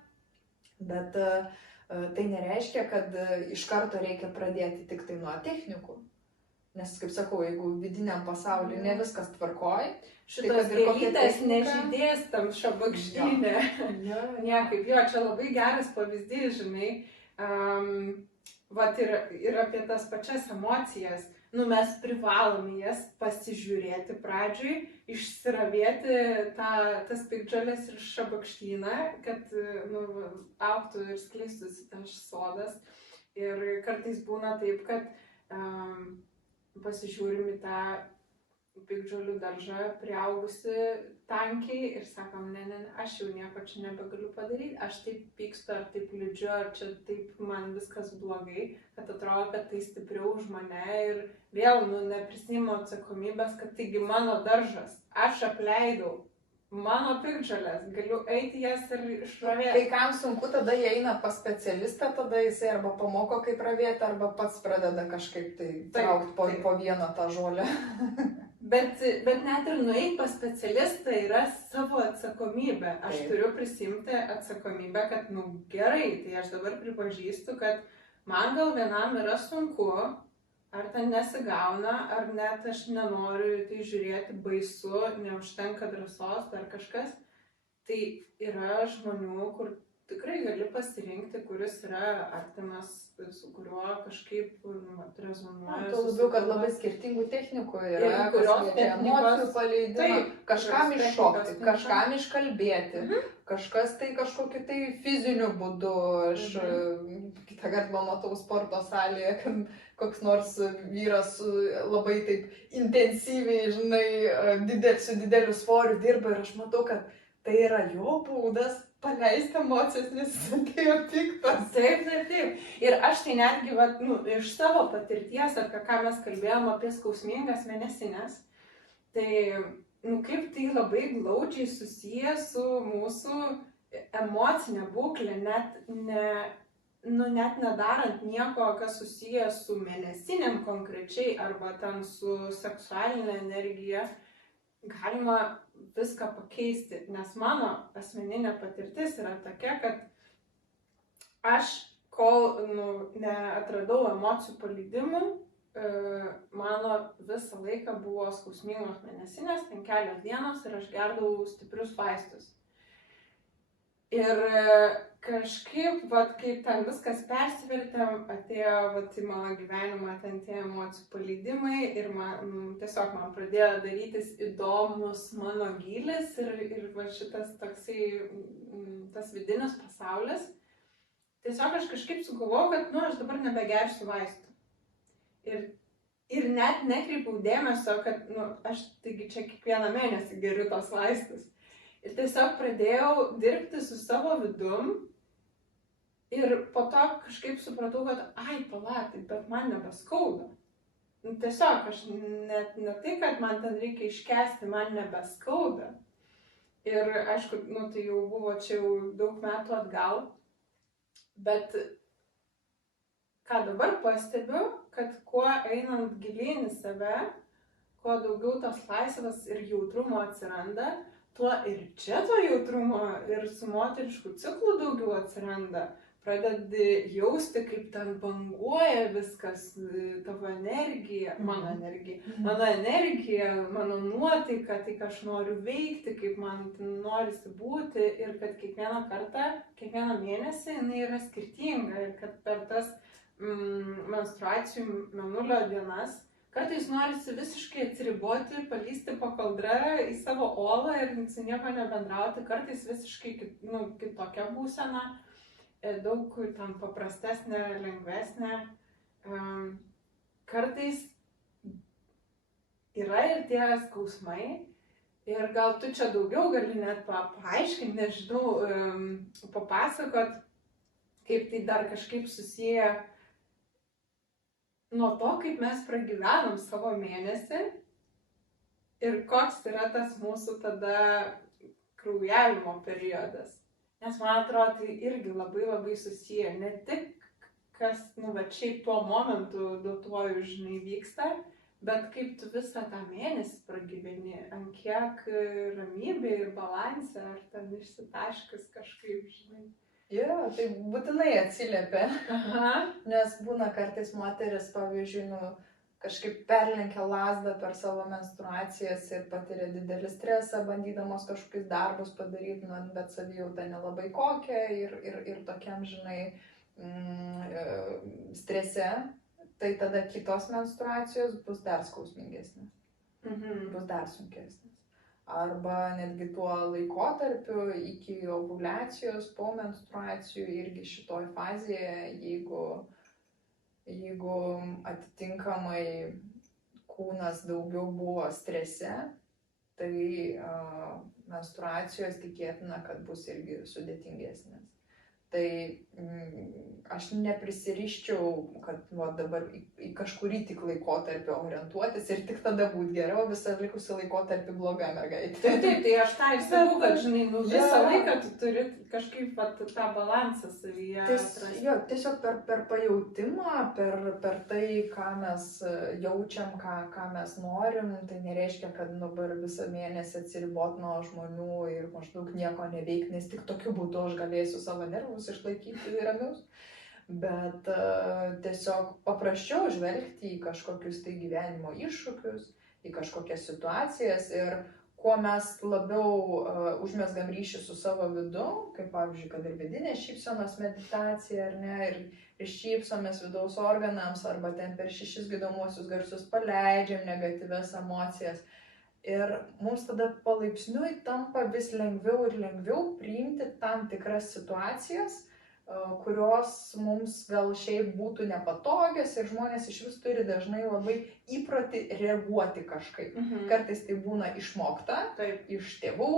Bet tai nereiškia, kad iš karto reikia pradėti tik tai nuo technikų. Nes, kaip sakau, jeigu vidiniam pasauliu ne viskas tvarkoj, šitos gėlytės nežydės tam šabakštyne. Niekaip, jo, čia labai geras pavyzdys, žinai. Vat ir apie tas pačias emocijas. Nu, mes privalome jas pasižiūrėti pradžiui, išsiravėti tas piktžolės ir šabakštyną, kad augtų ir skleistųsi tas sodas. Ir kartais būna taip, kad pasižiūrim į tą piktžolių daržą priaugusi tankiai ir sakom, ne, aš jau nieko čia nebegaliu padaryti, aš taip pykstu, ar taip liūdžiu, ar čia taip man viskas blogai, kad atrodo, kad tai stipriau už mane ir vėl, neprisiimu atsakomybės, kad taigi mano daržas, aš apleidau mano piktžolės, galiu eiti jas ir išravėti. Kai kam sunku, tada jie eina pas specialistą, tada jisai arba pamoko kaip ravėti, arba pats pradeda kažkaip tai traukti po vieną tą žolę. Bet net ir nueiti pas specialistą yra savo atsakomybė. Aš turiu prisimti atsakomybę, kad, gerai, tai aš dabar pripažįstu, kad man gal vienam yra sunku, ar ten nesigauna, ar net aš nenoriu tai žiūrėti baisu, neužtenka drąsos, dar kažkas. Tai yra žmonių, kur tikrai gali pasirinkti, kuris yra artimas, su kuriuo kažkaip rezonuoja. Tuo labiau, kad labai skirtingų technikų yra, kurios emocijų paleidimą, kažkam iššokti, kažkam iškalbėti, kažkas tai kažkokiu tai fiziniu būdu. Aš kitą kartą matau sporto salėje, kad koks nors vyras labai taip intensyviai, žinai, su dideliu svoriu dirba ir aš matau, kad tai yra jo būdas paleisti emocijas, nes jis atėjo piktas. Taip. Ir aš tai netgi, iš savo patirties, apie ką mes kalbėjom, apie skausmingas mėnesinės, tai, kaip tai labai glaudžiai susiję su mūsų emocinė būklė, net nedarant nieko, kas susiję su mėnesinėm konkrečiai, arba ten su seksualinė energija, galima viską pakeisti, nes mano asmeninė patirtis yra tokia, kad aš, kol neatradau emocijų paleidimų, mano visą laiką buvo skausmingos mėnesinės, ten kelios dienos ir aš gerdavau stiprius vaistus. Ir kažkaip, kaip ten viskas persivertė, atėjo į mano gyvenimą ten tie emocijų paleidimai ir tiesiog man pradėjo darytis įdomus mano gylis ir šitas toksai, tas vidinis pasaulis. Tiesiog aš kažkaip sugalvojau, kad aš dabar nebegersiu vaistų. Ir net nekreipiau dėmesio, kad aš taigi čia kiekvieną mėnesį geriu tos vaistus. Ir tiesiog pradėjau dirbti su savo vidum ir po to kažkaip supratau, kad palatai, bet man nebeskauda. Tiesiog aš ne tai, kad man ten reikia iškęsti, man nebeskauda. Ir aišku, tai jau buvo čia jau daug metų atgal. Bet ką dabar pastebiu, kad kuo einant gilyn į save, kuo daugiau tos laisvės ir jautrumo atsiranda, tuo ir čia to jautrumo ir su moterišku ciklu daugiau atsiranda. Pradedi jausti, kaip ten banguoja viskas, tavo energija, mano energija, mano nuotaika, tai ką aš noriu veikti, kaip man norisi būti ir kad kiekvieną kartą, kiekvieną mėnesį jinai yra skirtinga ir kad per tas menstruacijų mėnulio dienas kartais norisi visiškai atsiriboti, palysti po kaldra į savo olą ir su nieko nebendrauti, kartais visiškai kitokia būsena, daug ten paprastesnė, lengvesnė. Kartais yra ir tie skausmai ir gal tu čia daugiau gali net paaiškinti, nežinau, papasakot, kaip tai dar kažkaip susiję nuo to, kaip mes pragyvenom savo mėnesį ir koks yra tas mūsų tada kraujavimo periodas. Nes man atrodo, tai irgi labai labai susiję. Ne tik, kas, šiaip tuo momentu duotuoju, vyksta, bet kaip tu visą tą mėnesį pragyveni, ant kiek ramybė ir balansė, ar ten išsitaškis kažkaip, Tai būtinai atsiliepia, nes būna kartais moteris, pavyzdžiui, kažkaip perlenkia lazdą per savo menstruacijas ir patiria didelį stresą, bandydamos kažkokius darbus padaryti, nu, bet savijauta nelabai kokia ir tokiam, žinai, strese, tai tada kitos menstruacijos bus dar skausmingesnės, bus dar sunkesnės. Arba netgi tuo laikotarpiu iki ovuliacijos, po menstruacijų irgi šitoj fazėje, jeigu atitinkamai kūnas daugiau buvo strese, tai menstruacijos tikėtina, kad bus irgi sudėtingesnės. Tai aš neprisiriščiau, kad dabar į kažkurį tik laikotarpį orientuotis ir tik tada būt geriau, visą likusį laikotarpį bloga mergaitė. Taip, tai aš tą ir sakau, kad žinai, visą laiką tu turi kažkaip tą balansą savyje. Jo, tiesiog per pajautimą, per tai, ką mes jaučiam, ką mes norim, tai nereiškia, kad dabar visą mėnesį atsiribot nuo žmonių ir maždaug nieko neveikti, nes tik tokiu būdu aš galėsiu savo nervus išlaikyti ramius. Bet tiesiog paprasčiau žvelgti į kažkokius tai gyvenimo iššūkius, į kažkokias situacijas ir kuo mes labiau užmesgam ryšį su savo vidu, kaip pavyzdžiui, kad ir vidinė šypsenos meditacija, ar ne, ir šypsomės vidaus organams, arba ten per 6 gydomuosius garsus paleidžiam negatyvias emocijas. Ir mums tada palaipsniui tampa vis lengviau ir lengviau priimti tam tikras situacijas, kurios mums gal šiaip būtų nepatogios ir žmonės iš vis turi dažnai labai įprotį reaguoti kažkaip. Kartais tai būna išmokta, iš tėvų,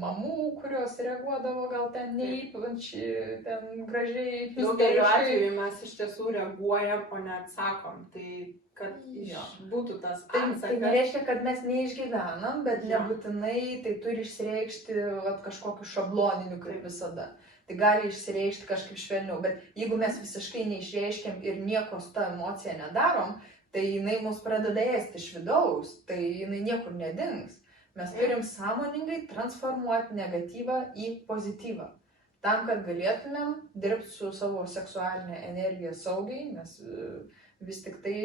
mamų, kurios reaguodavo gal ten neįpančiai, ten gražiai. Daugeliu atveju mes iš tiesų reaguojam, o neatsakom. Tai kad būtų tas atsakas. Tai nereiškia, kad mes neišgyvenam, bet nebūtinai tai turi išsireikšti kažkokiu šabloniniu kaip visada. Tai gali išsireikšti kažkaip švelniau, bet jeigu mes visiškai neišreiškiam ir nieko su ta emocija nedarom, tai jinai mus pradeda ėsti iš vidaus, tai jinai niekur nedings. Mes turim sąmoningai transformuoti negatyvą į pozityvą. Tam, kad galėtumėm dirbti su savo seksualinė energija saugiai, nes vis tik tai,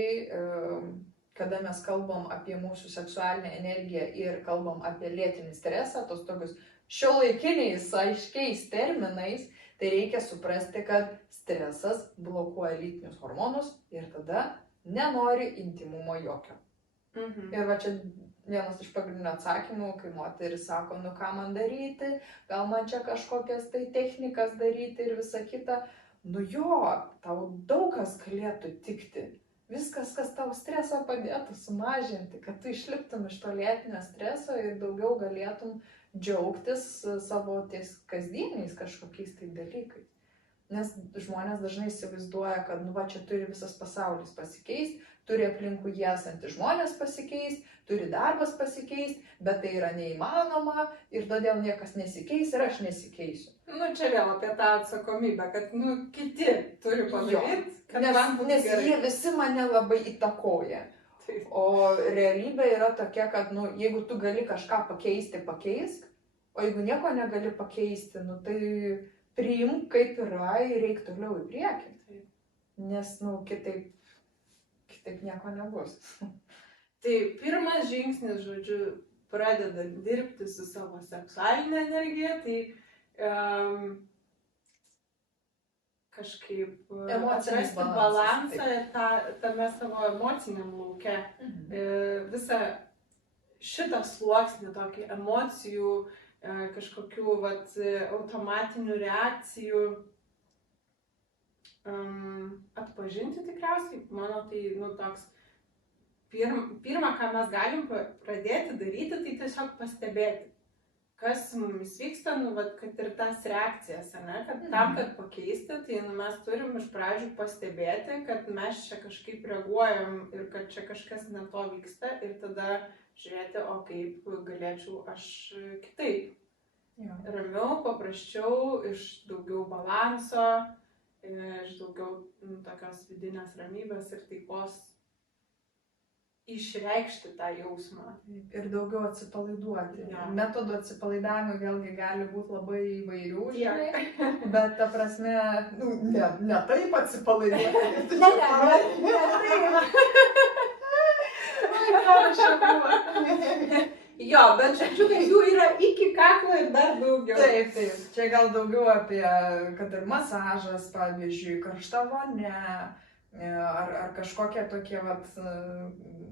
kada mes kalbam apie mūsų seksualinę energiją ir kalbam apie lėtinį stresą, tos tokius šiuolaikiniais, aiškiais terminais, tai reikia suprasti, kad stresas blokuoja lytinius hormonus ir tada nenori intymumo jokio. Ir va čia vienas iš pagrindinių atsakymų, kai moteris sako, nu ką man daryti, gal man čia kažkokias tai technikas daryti ir visa kita. Nu jo, tau daug kas galėtų tikti. Viskas, kas tau stresą padėtų sumažinti, kad tu išliptum iš to lėtinio streso ir daugiau galėtum džiaugtis savo ties kasdieniais kažkokiais tai dalykais. Nes žmonės dažnai įsivaizduoja, kad nu va čia turi visas pasaulis pasikeisti, turi aplinkui jį esantys žmonės pasikeisti, turi darbas pasikeisti, bet tai yra neįmanoma ir todėl niekas nesikeis ir aš nesikeisiu. Nu čia vėl apie tą atsakomybę, kad nu kiti turi padaryti, kad man būtų nes gerai. Jie visi mane labai įtakoja. O realybė yra tokia, kad nu, jeigu tu gali kažką pakeisti, pakeisk, o jeigu nieko negali pakeisti, nu, tai priimk kaip yra ir reik toliau į priekį. Nes nu, kitaip nieko nebus. Tai pirmas žingsnis, žodžiu, pradeda dirbti su savo seksualinė energija, tai kažkaip atrasti balansą tame savo emociniam lauke. Visą šitą sluoksnį, tokį emocijų, kažkokių automatinių reakcijų atpažinti tikriausiai. Mano tai toks pirma, ką mes galim pradėti daryti, tai tiesiog pastebėti, kas su mumis vyksta, kad ir tas reakcijas, kad tam, kad pakeisti, tai mes turim iš pradžių pastebėti, kad mes čia kažkaip reaguojam ir kad čia kažkas ne to vyksta ir tada žiūrėti, o kaip galėčiau aš kitaip. Ramiau, paprasčiau, iš daugiau balanso, iš daugiau tokios vidinės ramybės ir taikos išreikšti tą jausmą. Ir daugiau atsipalaiduoti. Metodų atsipalaidavimui vėlgi gali būti labai įvairių, žinai, bet ta prasme, ne taip atsipalaiduoti. Ne taip. kas čia buvo. Jo, bet žodžiu, kad jų yra iki kaklo ir dar daugiau. Taip, taip. Čia gal daugiau apie, kad ir masažas, pavyzdžiui, karšta vonia, ar kažkokie tokie vat,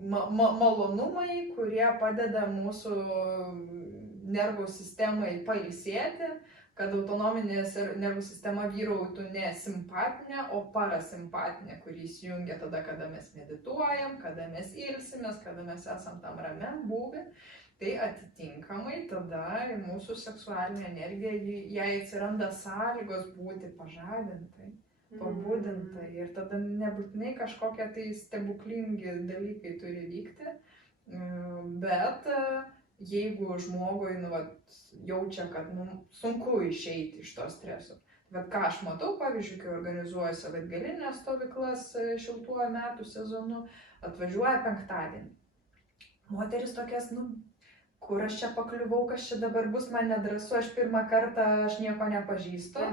malonumai, kurie padeda mūsų nervų sistemai pailsėti, kad autonominė nervų sistema vyrautų ne simpatinė, o parasimpatinė, kuri įsijungia tada, kada mes medituojam, kada mes ilsimės, kada mes esam tam ramiam būvį. Tai atitinkamai tada mūsų seksualinė energija, jai atsiranda sąlygos būti pažadintai, pabudintai. Ir tada nebūtinai kažkokie tai stebuklingi dalykai turi vykti, bet jeigu žmogui jaučia, kad sunku išeiti iš to streso. Bet ką aš matau, pavyzdžiui, kai organizuoju savaitgalinės stovyklas šiltuoju metų sezonu, atvažiuoja penktadienį. Moteris tokias, kur aš čia pakliuvau, kas čia dabar bus, man nedrąsu, aš pirmą kartą, aš nieko nepažįstu.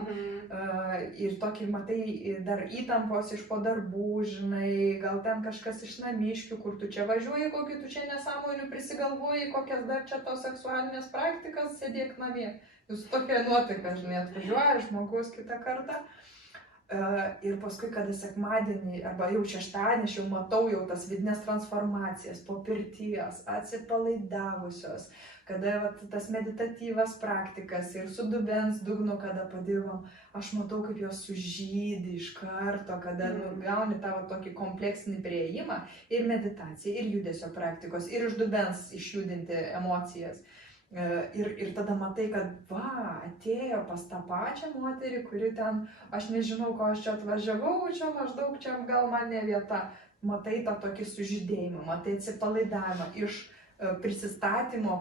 Ir tokį, matai, dar įtampos iš po darbų, žinai, gal ten kažkas iš namiškių, kur tu čia važiuoji, kokį tu čia nesąmonių prisigalvoji, kokias dar čia tos seksualinės praktikas, sėdėk namie. Jūs tokia nuotaika, žinai, atvažiuoja žmogus kitą kartą. Ir paskui, kada sekmadienį arba jau šeštadienį, aš jau matau jau tas vidinės transformacijas po pirties, atsipalaidavusios, kada tas meditatyvas praktikas ir su dubens dugnu, kada padirbam, aš matau, kaip jos sužydi iš karto, kada gauni tą tokį kompleksinį priėjimą ir meditaciją, ir judesio praktikos, ir iš dubens išjudinti emocijas. Ir tada matai, kad atėjo pas tą pačią moterį, kuri ten, aš nežinau, ko aš čia atvažiavau, čia maždaug čia gal man ne vieta. Matai tą tokį sužydėjimą, matai atsipalaidavimą iš prisistatymo,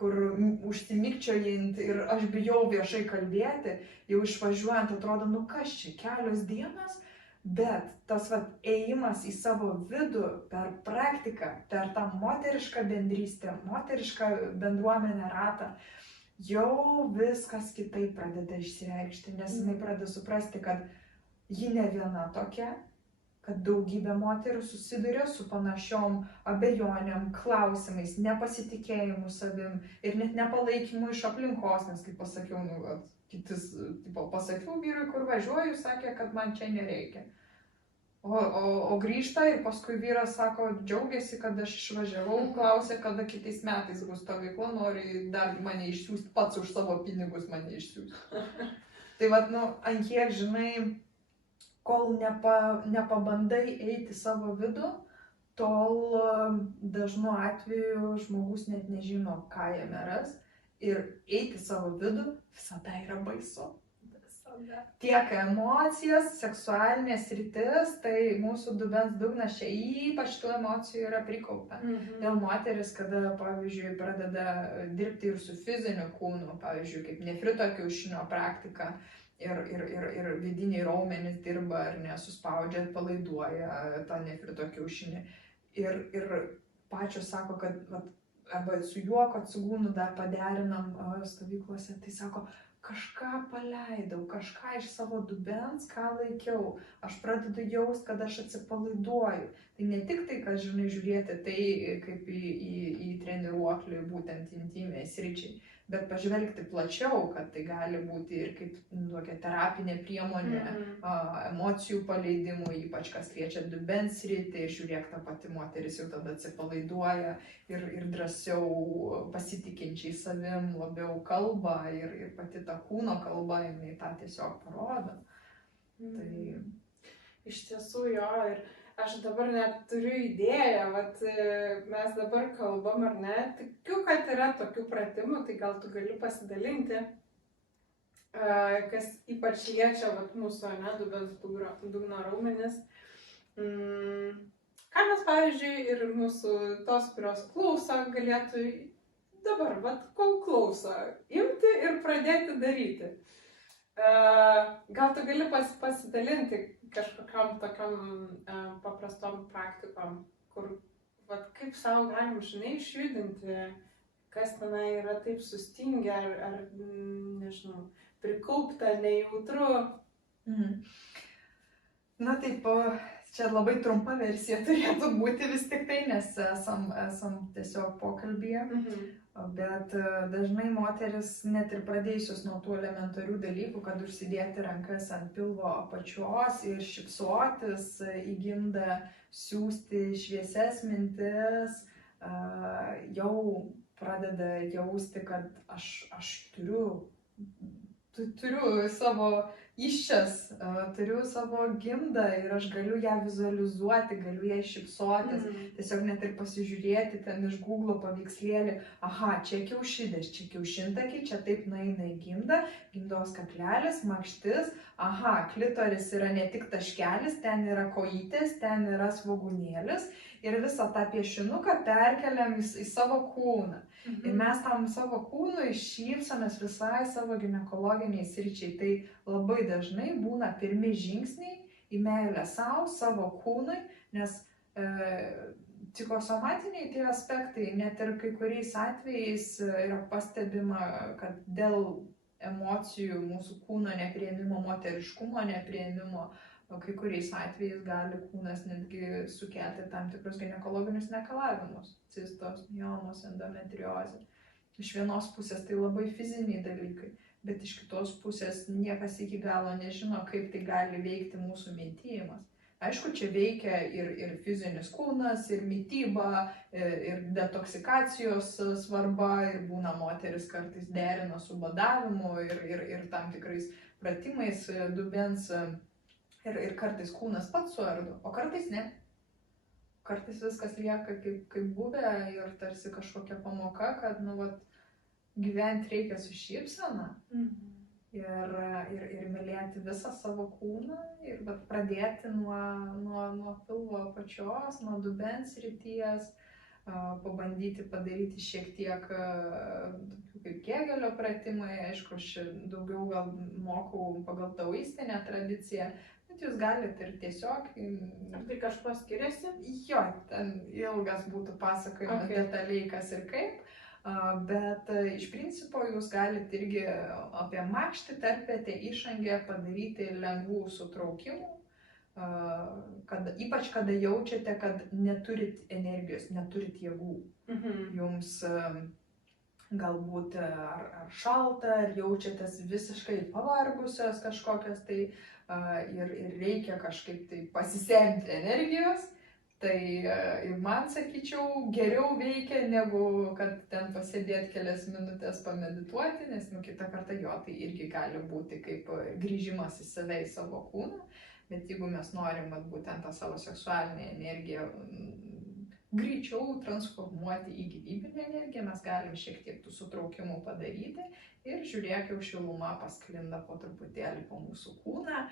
kur užsimikčiojant ir aš bijau viešai kalbėti, jau išvažiuojant atrodo, kas čia, kelios dienos, bet tas ėjimas į savo vidų per praktiką, per tą moterišką bendrystę, moterišką bendruomenę ratą, jau viskas kitaip pradeda išsireikšti, nes jinai pradeda suprasti, kad ji ne viena tokia, kad daugybė moterų susiduria su panašiom abejonėm, klausimais, nepasitikėjimu savim ir net nepalaikymu iš aplinkos, nes kaip pasakiau, kitis, pasakiau vyrui, kur važiuoju, sakė, kad man čia nereikia. O grįžta ir paskui vyras sako, džiaugiasi, kad aš išvažiavau, klausė, kada kitais metais bus ta veikla, nori dar mane išsiųsti, pats už savo pinigus mane išsiųsti. Tai ant kiek, žinai, kol nepabandai eiti savo vidų, tol dažnu atveju žmogus net nežino, ką jame ras. Ir eiti savo vidų visada yra baisu. Tiek emocijos, seksualinės sritis, tai mūsų dubens dugnas čia ypač tų emocijų yra prikaupta. Dėl moteris, kada, pavyzdžiui, pradeda dirbti ir su fiziniu kūnu, pavyzdžiui, kaip nefrito kiaušinio praktika, ir vidiniai raumenys dirba, ar ne, suspaudžia, atpalaiduoja tą nefrito kiaušinį. Ir pačios sako, kad arba su juoko atsigūnu dar paderinam stovyklose, tai sako, kažką paleidau, kažką iš savo dubens, ką laikiau. Aš pradedu jaust, kad aš atsipalaiduoju. Tai ne tik tai, kad, žinai, žiūrėti tai kaip į treniruoklį, būtent intymiai sričiai, bet pažvelgti plačiau, kad tai gali būti ir kaip tokia terapinė priemonė emocijų paleidimui, ypač kas liečia dubens sritį, žiūrėk, ta pati moteris jau tada atsipalaiduoja ir drąsiau pasitikinčiai savim labiau kalba ir pati ta kūno kalba, jinai tą tiesiog parodo. Tai... Iš tiesų jo, ir aš dabar net turiu idėją, mes dabar kalbam ar ne, tikiu, kad yra tokių pratimų, tai gal tu gali pasidalinti, kas ypač liečia mūsų dubens dugno raumenis. Ką mes, pavyzdžiui, ir mūsų tos, kurios klauso, galėtų dabar, kol klauso, imti ir pradėti daryti. Gal tu gali pasidalinti kažkokiam tokiam paprastom praktikom, kur kaip savo galim, žinai, išjudinti, kas tenai yra taip sustingę ar nežinau, prikaupta, nejautru. Na taip, Čia labai trumpa versija turėtų būti vis tik tai, nes esam tiesiog pokalbyje. Bet dažnai moteris, net ir pradėjusios nuo tų elementarių dalykų, kad užsidėti rankas ant pilvo apačios ir šypsotis į gimdą, siūsti šviesias mintis, jau pradeda jausti, kad aš turiu savo iščias, turiu savo gimdą ir aš galiu ją vizualizuoti, galiu ją šypsotis, tiesiog net ir pasižiūrėti ten iš Google paveikslėlį, aha, čia kiaušidės, čia kiaušintakį, čia taip nueina į gimdą, gimdos kaklelis, makštis, aha, klitoris yra ne tik taškelis, ten yra kojytės, ten yra svogūnėlis ir visą tą piešinuką perkeliam į savo kūną. Ir mes tam savo kūnui šypsomės visai savo ginekologiniai sričiai. Tai labai dažnai būna pirmi žingsniai į meilę savo kūnui, nes psichosomatiniai tie aspektai, net ir kai kuriais atvejais yra pastebima, kad dėl emocijų mūsų kūno nepriėmimo, moteriškumo nepriėmimo, kai kuriais atvejais gali kūnas netgi sukelti tam tikrus ginekologinius nekalavimus, cistos, miomos, endometriozė. Iš vienos pusės tai labai fiziniai dalykai, bet iš kitos pusės niekas iki galo nežino, kaip tai gali veikti mūsų maityjimas. Aišku, čia veikia ir fizinis kūnas, ir mityba, ir detoksikacijos svarba, ir būna moteris kartais derina su badavimu ir tam tikrais pratimais dubens. Ir kartais kūnas pats suardo, o kartais ne. Kartais viskas lieka kaip buvę ir tarsi kažkokia pamoka, kad gyventi reikia su šypsena ir mylėti visą savo kūną ir pradėti nuo pilvo apačios, nuo dubens srities, pabandyti padaryti šiek tiek tokių kaip Kegelio pratimai, aišku, aš daugiau gal mokau pagal taoistinę tradiciją. Bet jūs galite ir tiesiog... Ar tai kažko skiriasi? Jo, ten ilgas būtų pasakojimas detaliai kas ir kaip, bet iš principo jūs galite irgi apie makštį, tarpvietę, išangę padaryti lengvų sutraukimų, ypač kada jaučiate, kad neturit energijos, neturit jėgų. Jums galbūt ar šalta, ar jaučiatės visiškai pavargusios kažkokios tai ir reikia kažkaip tai pasisemti energijos, tai ir man, sakyčiau, geriau veikia negu kad ten pasėdėti kelias minutės pamedituoti, nes kitą kartą tai irgi gali būti kaip grįžimas į save, į savo kūną, bet jeigu mes norim būtent tą savo seksualinę energiją greičiau transformuoti į gyvybinę energiją, mes galim šiek tiek tų sutraukimų padaryti ir žiūrėk, jau šiluma pasklinda po truputėlį po mūsų kūną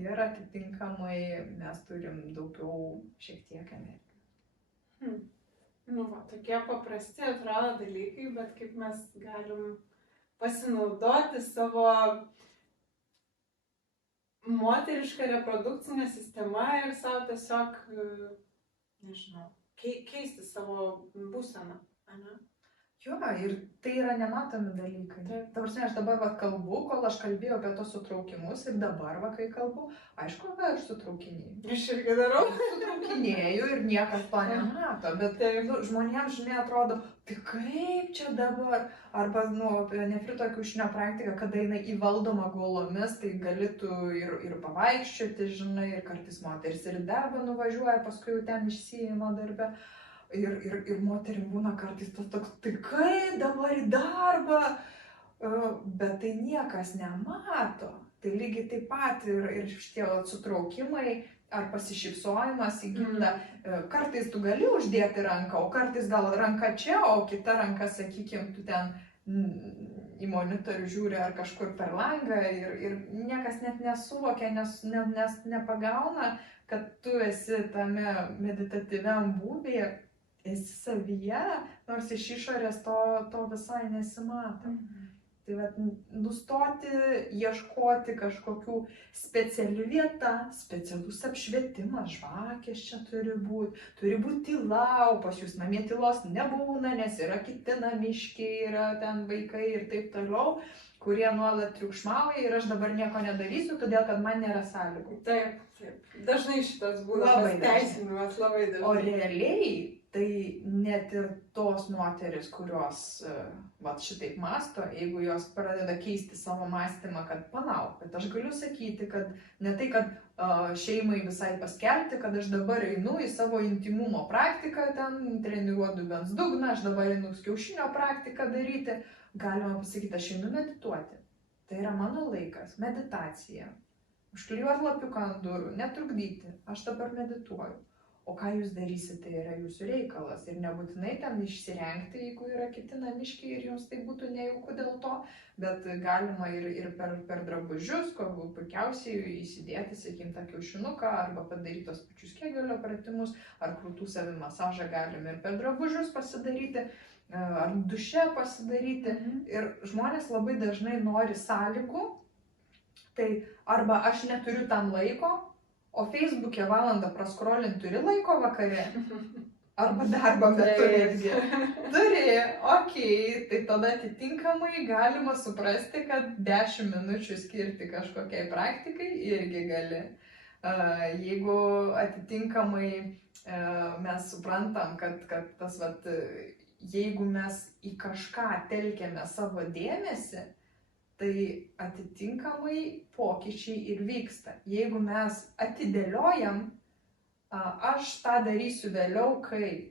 ir atitinkamai mes turim daugiau šiek tiek energijos. Tokie paprasti atrodo dalykai, bet kaip mes galim pasinaudoti savo moterišką reprodukcinę sistemą ir savo tiesiog, nežinau, keisti savo būseną, ane? Jo, ir tai yra nematomi dalykai. Ta prasme, aš dabar kalbu, kol aš kalbėjau apie tos sutraukimus ir dabar, kai kalbu, aišku, aš sutraukinėjau. Aš irgi darau. Sutraukinėjau ir niekas to nemato, bet žmonėms, žinai, atrodo, tai kaip čia dabar, arba, nefrito kiaušinio praktika, kada jinai įvaldoma guolomis, tai galėtų ir pavaikščioti, žinai, ir kartais moteris ir darbą nuvažiuoja, paskui jau ten išsiima darbe. Ir moterim būna kartais toks, tai kaip dabar į darbą, bet tai niekas nemato. Tai lygiai taip pat ir šitie sutraukimai ar pasišypsojimas į gimdą. Kartais tu gali uždėti ranką, o kartais gal ranka čia, o kita ranka, sakykime, tu ten į monitorių žiūri ar kažkur per langą ir niekas net nesuvokia, nes nepagauna, kad tu esi tame meditatyviam būvyje. Esi savyje, nors iš išorės to visai nesimato. Tai vat, nustoti ieškoti kažkokių specialių vieta, specialus apšvietimas, žvakės čia turi būti tyla, o pas jūs namie tylos nebūna, nes yra kiti namiškiai, yra ten vaikai ir taip toliau, kurie nuolat triukšmauja ir aš dabar nieko nedarysiu, todėl kad man nėra sąlygų. Taip. Dažnai šitas būna pasiteisinimas, labai dažnai. O realiai tai net ir tos moteris, kurios šitaip masto, jeigu jos pradeda keisti savo mąstymą, kad palauk, bet aš galiu sakyti, kad ne tai, kad šeimai visai paskelbti, kad aš dabar einu į savo intimumo praktiką, ten treniruoju dubens dugną, aš dabar einu kiaušinio praktiką daryti, galima pasakyti, aš einu medituoti. Tai yra mano laikas, meditacija. Užklijuoti lapiuką ant durų, netrukdyti, aš dabar medituoju. O ką jūs darysite, tai yra jūsų reikalas. Ir nebūtinai ten išsirengti, jeigu yra kiti namiškiai ir jums tai būtų nejauku dėl to, bet galima ir per drabužius, ko puikiausiai įsidėti, sakykim, tą kiaušinuką, arba padaryti tos pačius Kegelio pratimus, ar krūtų savimasažą galime ir per drabužius pasidaryti, ar duše pasidaryti. Ir žmonės labai dažnai nori sąlygų. Tai arba aš neturiu tam laiko, o Facebook'e valandą praskrolint turi laiko vakare, arba darbo metu netgi. Turi, okei, tai tada atitinkamai galima suprasti, kad 10 minučių skirti kažkokiai praktikai irgi gali. Jeigu atitinkamai mes suprantam, kad tas jeigu mes į kažką telkiame savo dėmesį, tai atitinkamai pokyčiai ir vyksta. Jeigu mes atidėliojam, aš tą darysiu vėliau, kai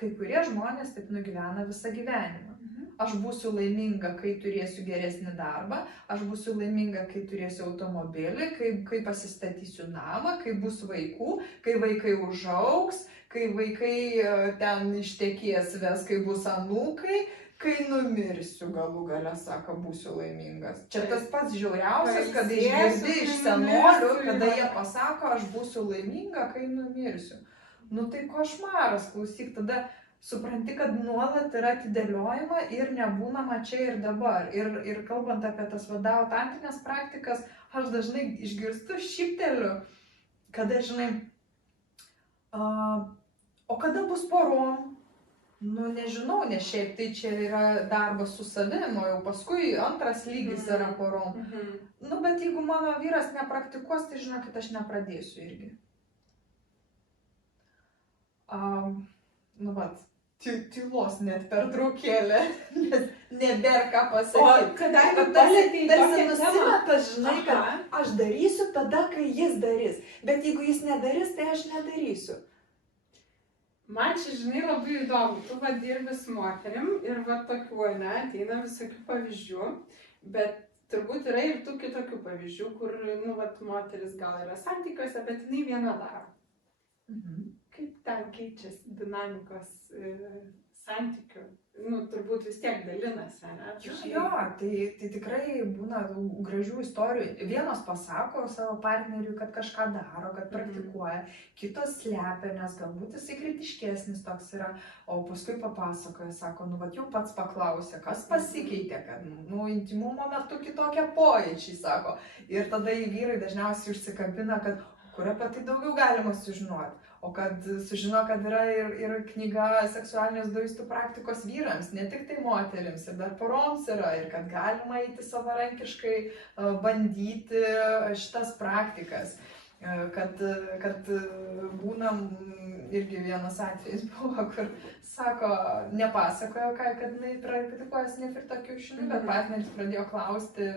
kurie žmonės taip nugyvena visą gyvenimą. Aš būsiu laiminga, kai turėsiu geresnį darbą, aš būsiu laiminga, kai turėsiu automobilį, kai pasistatysiu namą, kai bus vaikų, kai vaikai užaugs, kai vaikai ten ištekės ves, kai bus anūkai, kai numirsiu galų gale, sako, būsiu laimingas. Čia tas pats žiauriausias, kada išgirdi iš senolių, kada jie pasako, aš būsiu laiminga, kai numirsiu. Nu tai košmaras, klausyk, tada supranti, kad nuolat yra atidėliojama ir nebūnama čia ir dabar. Ir kalbant apie tas Dao tantrines praktikas, aš dažnai išgirstu, šypteliu, kada, žinai, o kada bus porom? Nu, nežinau, nes šiaip tai čia yra darbas su savim, o jau paskui antras lygis yra porom. Nu, bet jeigu mano vyras nepraktikuos, tai žinokit, aš nepradėsiu irgi. Tylos net per traukėlę, nes nebėra ką pasakyti. O kadangi palietei tokią nusimeta, žinai, kad aš darysiu tada, kai jis darys. Bet jeigu jis nedarys, tai aš nedarysiu. Man čia, žinai, labai įdomu, tu dirbi su moterim ir tokių, ateina visokių pavyzdžių, bet turbūt yra ir tų kitokių pavyzdžių, kur, moteris gal yra santykiuose, bet jinai viena daro. Kaip ten keičiasi dinamikos santykių? Turbūt vis tiek dalinasi, ne? Jo, tai tikrai būna gražių istorijų. Vienos pasako savo partneriui, kad kažką daro, kad praktikuoja, kitos slepia, nes galbūt jisai kritiškesnis toks yra, o paskui papasakoja, sako, jau pats paklausė, kas pasikeitė, kad, intimumo metu kitokie pojūčiai, sako. Ir tada į vyrai dažniausiai užsikabina, kad kur apie tai daugiau galima sužinoti. O kad sužino, kad yra ir knyga seksualinės doistų praktikos vyrams, ne tik tai moterims, ir dar poroms yra, ir kad galima eiti savarankiškai, bandyti šitas praktikas. Kad būnam, irgi vienas atvejis buvo, kur sako, nepasakojo, kad jinai praktikuoja snifrito kiaušinių, bet partneris pradėjo klausti,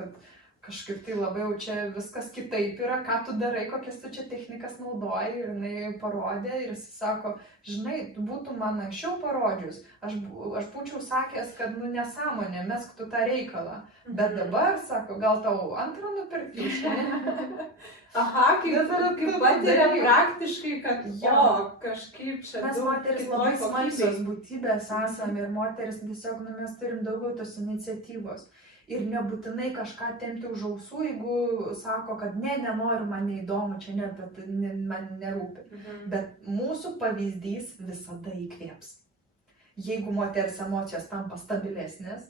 kad kažkaip tai labai jau čia viskas kitaip yra, ką tu darai, kokias tu čia technikas naudoji, ir jinai parodė ir jis sako, žinai, tu būtum man anksčiau parodžius, aš būčiau sakęs, kad nesąmonė, mesk tu tą reikalą, bet dabar, sako, gal tau antrą nupirkti kiaušinį? Aha, kaip patiria praktiškai, kad kažkaip čia mes moteris labai smalsios būtybės esam ir moteris tiesiog mes turim daugiau tos iniciatyvos. Ir nebūtinai kažką tempti už ausų, jeigu sako, kad nenoriu, man neįdomu, čia man nerūpi. Bet mūsų pavyzdys visada įkvėps. Jeigu moters emocijos tampa stabilesnės,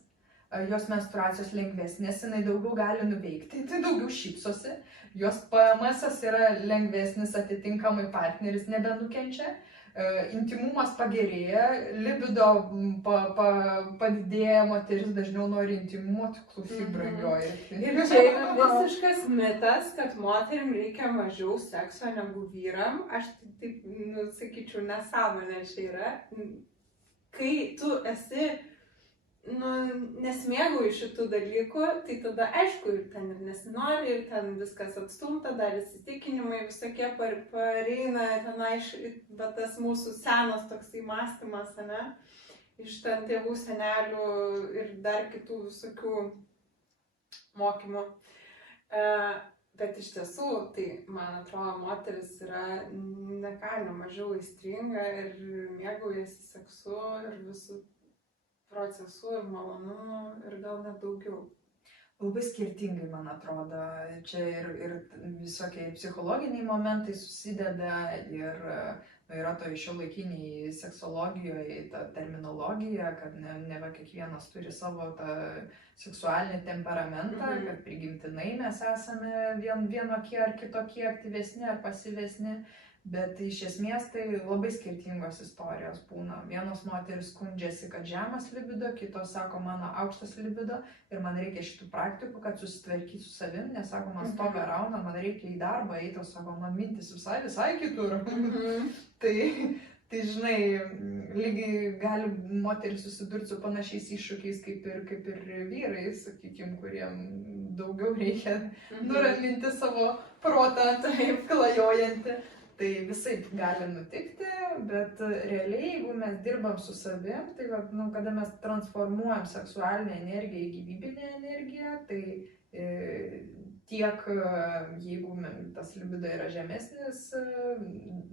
jos menstruacijos lengvesnės, jinai daugiau gali nuveikti, tai daugiau šypsosi, jos PMS yra lengvesnis, atitinkamai partneris nebenukenčia. Intimumas pagerėja, libido padidėja, moteris dažniau nori intimumo, tik klausyk brangioji. Ir čia yra visiškas mitas, kad moterim reikia mažiau sekso negu vyram. Aš taip, sakyčiau, nesąmonė čia yra. Kai tu esi, nesimėgauji šitų dalykų, tai tada aišku, ir ten ir nesinori, ir ten viskas atstumta, dar įsitikinimai visokie pareina, bet tas mūsų senas toksai mąstymas, ne, iš ten tėvų, senelių ir dar kitų visokių mokymų. Bet iš tiesų, tai man atrodo, moteris yra ne ką nemažiau aistringa ir mėgaujasi seksu ir visų procesų ir malonumų ir gal net daugiau. Labai skirtingai, man atrodo. Čia ir visokie psichologiniai momentai susideda ir yra to šiuolaikiniai seksologijoje ta terminologija, kad ne kiekvienas turi savo tą seksualinį temperamentą, kad prigimtinai mes esame vienokie ar kitokie, aktyvesni ar pasyvesni. Bet iš esmės tai labai skirtingos istorijos būna. Vienos moteris skundžiasi, kad žemas libido, kitos sako, mano aukštas libido ir man reikia šitų praktikų, kad susitvarkyti su savim, nes sako, man stoga rauna, man reikia į darbą eiti, o sako, man mintis visai kitur. Tai žinai, lygiai gali moteris susidurti su panašiais iššūkiais kaip ir vyrai, sakykime, kuriem daugiau reikia nuraminti savo protą, taip klajojantį. Tai visaip gali nutikti, bet realiai, jeigu mes dirbam su savim, tai kada mes transformuojam seksualinę energiją į gyvybinę energiją, tai tiek jeigu tas libido yra žemesnis,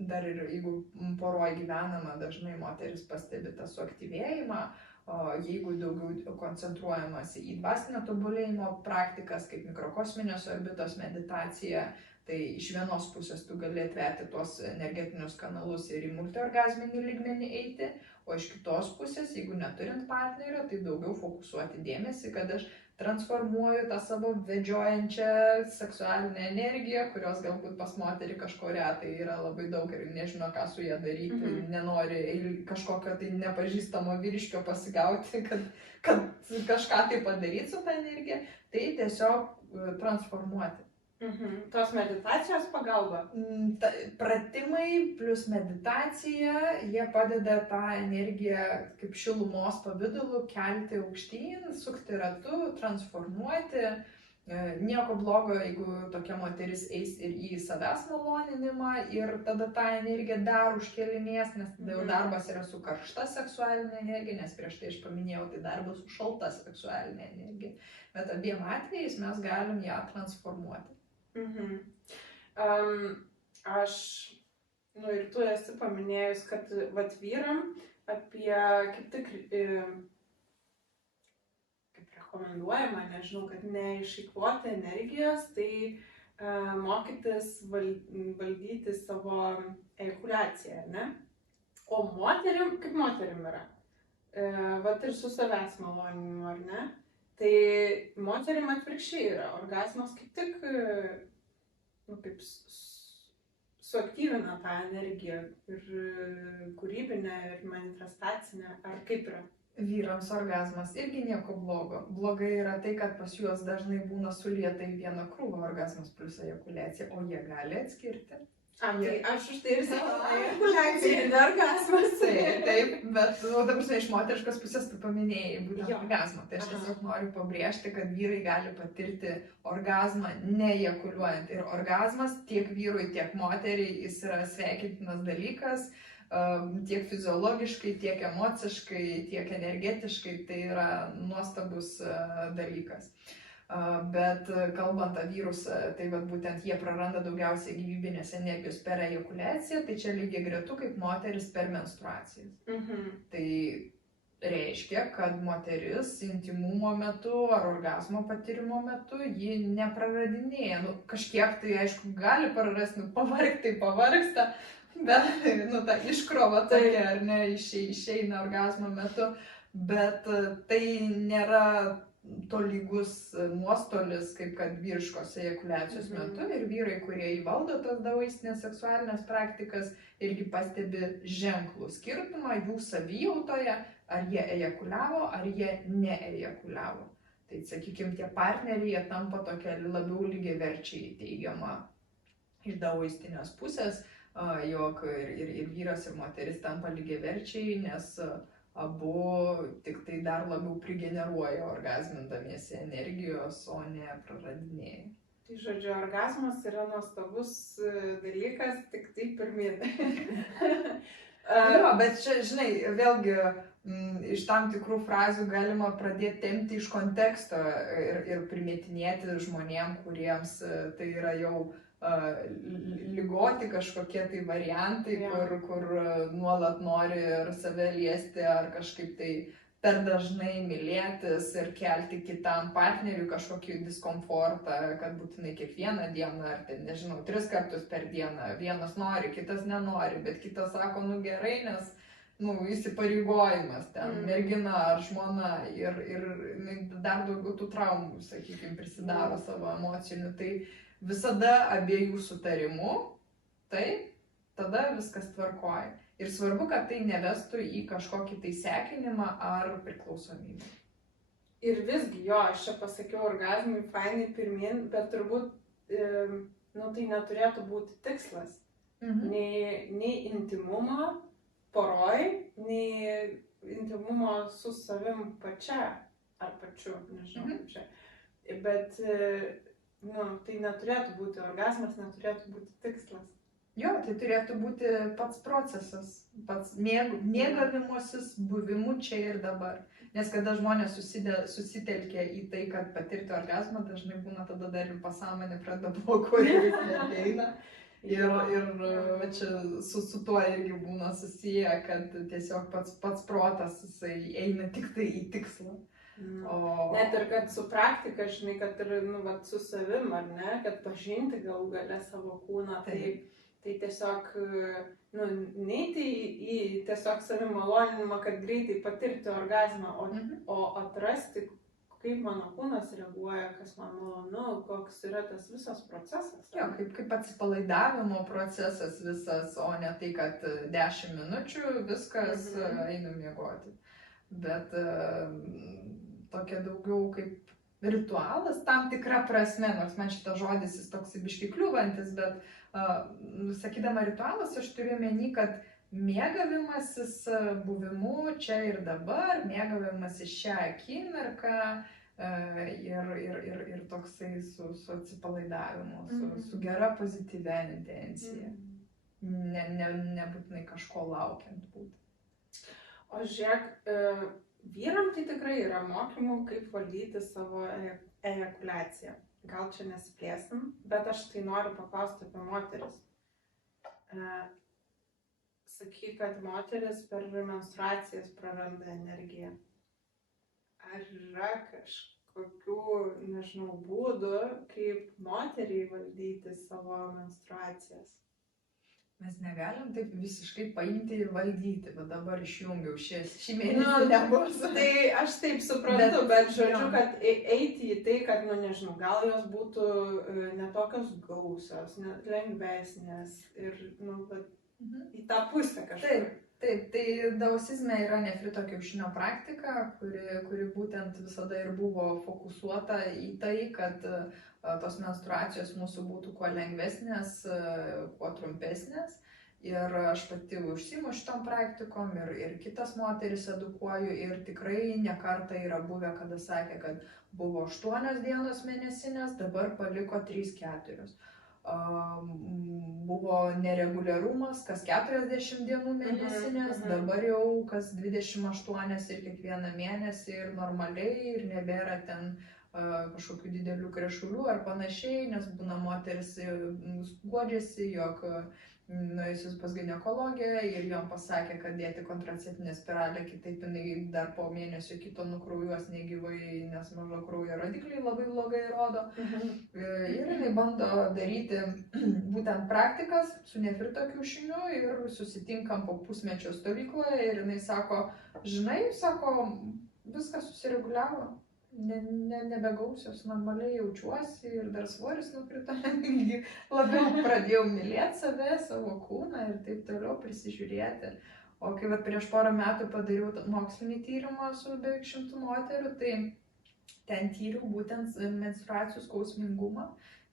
dar ir jeigu poroj gyvenama, dažnai moteris pastebi tą suaktyvėjimą, o jeigu daugiau koncentruojamasi į dvasinio tobulėjimo praktikas, kaip mikrokosminės orbitos meditacija, tai iš vienos pusės tu gali atverti tuos energetinius kanalus ir į multiorgazminį lygmenį eiti, o iš kitos pusės, jeigu neturint partnerio, tai daugiau fokusuoti dėmesį, kad aš transformuoju tą savo vedžiojančią seksualinę energiją, kurios galbūt pas moterį kažko retai yra labai daug ir nežino, ką su ją daryti, nenori kažkokio tai nepažįstamo vyriškio pasigauti, kad kažką tai padaryti su tą energiją, tai tiesiog transformuoti. Tos meditacijos pagalba? Pratimai plus meditacija, jie padeda tą energiją kaip šilumos pavidalu kelti aukštyn, sukti ratu, transformuoti. Nieko blogo, jeigu tokia moteris eis ir į savęs maloninimą ir tada tą energiją dar užkėlinės, nes tada jau darbas yra su karšta seksualinė energija, nes prieš tai aš paminėjau, tai darbas su šalta seksualinė energija. Bet abiem atvejais mes galim ją transformuoti. Ir tu esi paminėjus, kad vyram apie kaip tik kaip rekomenduojama, nežinau, kad neišeikvoti energijos, tai mokytis valdyti savo ejakuliaciją, ne? O moterim, kaip moterim yra? Ir su savęs maloninimu, ar ne? Tai moterim atvirkščiai yra, orgazmas kaip tik kaip suaktyvina tą energiją ir kūrybinę, ir manifestacinę, ar kaip yra? Vyrams orgazmas irgi nieko blogo. Blogai yra tai, kad pas juos dažnai būna sulietai vieną krūvą orgazmas plus ejakuliacija, o jie gali atskirti. Tai aš už tai ir sakau, ejakuliacija ir orgazmas. Taip, bet dabar iš moteriškos pusės tu paminėjai būtent orgazmą. Tai aš tiesiog noriu pabrėžti, kad vyrai gali patirti orgazmą neejakuliuojant. Ir orgazmas tiek vyrui, tiek moteriai jis yra sveikintinas dalykas, tiek fiziologiškai, tiek emociškai, tiek energetiškai, tai yra nuostabus dalykas. Bet kalbant apie vyrus, tai būtent jie praranda daugiausiai gyvybinės energijos per ejakuliaciją, tai čia lygiai gretu kaip moteris per menstruacijas. Tai reiškia, kad moteris intimumo metu ar orgazmo patyrimo metu ji nepraradinėja. Kažkiek tai aišku gali prarasti, pavargti, pavargsta, bet ta iškrova tokia, ar ne, išeina orgazmo metu. Bet tai nėra tolygus nuostolis, kaip kad vyriškos ejakuliacijos metu, ir vyrai, kurie įvaldo tas daoistinės seksualinės praktikas, irgi pastebi ženklų skirtumą jų savijautoje, ar jie ejakuliavo, ar jie neejakuliavo. Tai, sakykime, tie partneriai, jie tampa tokia labiau lygiaverčiai teigiama iš daoistinės pusės, jog ir vyras, ir moteris tampa lygiaverčiai, nes abu tik tai dar labiau prigeneruoja orgazmindamiesi energijos, o ne praradinėja. Tai žodžiu, orgazmas yra nuostabus dalykas, tik tai pirmin. Jo, bet čia, žinai, vėlgi iš tam tikrų frazių galima pradėti tempti iš konteksto ir primėtinėti žmonėm, kuriems tai yra jau ligoti kažkokie tai variantai, kur nuolat nori ir save liesti ar kažkaip tai per dažnai mylėtis ir kelti kitam partneriui kažkokį diskomfortą, kad būtinai kiekvieną dieną ar ten, nežinau, 3 kartus per dieną. Vienas nori, kitas nenori, bet kitas sako, nu gerai, nes įsipareigojimas ten, mergina ar žmona ir dar daugiau tų traumų, sakykime, prisidaro savo emocinių. Tai visada abiejų sutarimu, taip, tada viskas tvarkoja. Ir svarbu, kad tai nevestų į kažkokį tai sekinimą ar priklausomybę. Ir visgi, jo, aš čia pasakiau orgazmui, fainai pirmin, bet turbūt tai neturėtų būti tikslas. Nei intimumo poroj, nei intimumo su savim pačia ar pačiu, nežinau kaip čia. Bet tai neturėtų būti orgazmas, neturėtų būti tikslas. Jo, tai turėtų būti pats procesas, pats mėgavimosis buvimu čia ir dabar. Nes kada žmonės susitelkia į tai, kad patirti orgazmą, dažnai būna tada dar ir pasąmonė pradeda blokuoti ir neateina. Ir čia su tuo irgi būna susiję, kad tiesiog pats protas jisai eina tik tai į tikslą. Net ir kad su praktika, žinai, kad ir su savim, ar ne, kad pažinti galų gale savo kūną, tai tiesiog neiti į tiesiog savimaloninimą, kad greitai patirti orgazmą, o atrasti, kaip mano kūnas reaguoja, kas man malonu, koks yra tas visas procesas. Jo, kaip atsipalaidavimo procesas visas, o ne tai, kad 10 minučių viskas einu miegoti. Bet tokia daugiau kaip ritualas, tam tikra prasme, nors man šitas žodis jis toks biškai kliūvantis, bet sakydama ritualas, aš turiu omeny, kad mėgavimasis buvimu čia ir dabar, mėgavimasis šią akimirką ir toksai su atsipalaidavimu, su gera pozityvia intencija. Nebūtinai kažko laukiant būti. O žiūrėk, vyram tai tikrai yra mokymų, kaip valdyti savo ejakuliaciją. Gal čia nesiplėsim, bet aš tai noriu paklausti apie moteris. Sakyk, kad moteris per menstruacijas praranda energiją. Ar yra kažkokių, nežinau, būdų, kaip moteriai valdyti savo menstruacijas? Mes negalim taip visiškai paimti ir valdyti, bet dabar išjungiau šį mėnesį nebus. Tai aš taip suprantu, bet žodžiu, kad eiti į tai, kad, nežinau, gal jos būtų netokios gausios, lengvesnės ir, į tą pusę kažkaip. Taip, tai daosizme yra nefrito kiaušinio praktika, kuri būtent visada ir buvo fokusuota į tai, kad tos menstruacijos mūsų būtų kuo lengvesnės, kuo trumpesnės. Ir aš pati užsiimu šitom praktikom ir kitas moteris edukuoju ir tikrai ne kartą yra buvę, kada sakė, kad buvo 8 dienos mėnesinės, dabar paliko 3-4. Buvo nereguliarumas, kas 40 dienų mėnesinės, dabar jau kas 28 ir kiekvieną mėnesį ir normaliai ir nebėra ten kažkokių didelių krešulių ar panašiai, nes būna moteris guodžiasi, jog nuėjusius pas ginekologę ir jom pasakė, kad dėti kontraceptinę spiralę, kitaip jinai dar po mėnesio kito nukraujuos negyvai, nes mažo kraujo rodikliai labai blogai rodo. Ir jinai bando daryti būtent praktikas su nefrito kiaušiniu ir susitinkam po pusmečio stovykloje ir jinai sako, žinai, sako, viskas susireguliavo. nebegausios, normaliai jaučiuosi ir dar svoris nukrito, labiau pradėjau mylėti save, savo kūną ir taip toliau prisižiūrėti. O kai prieš porą metų padariau mokslinį tyrimą su beveik 100 moterų, tai ten tyriau būtent menstruacijų skausmingumą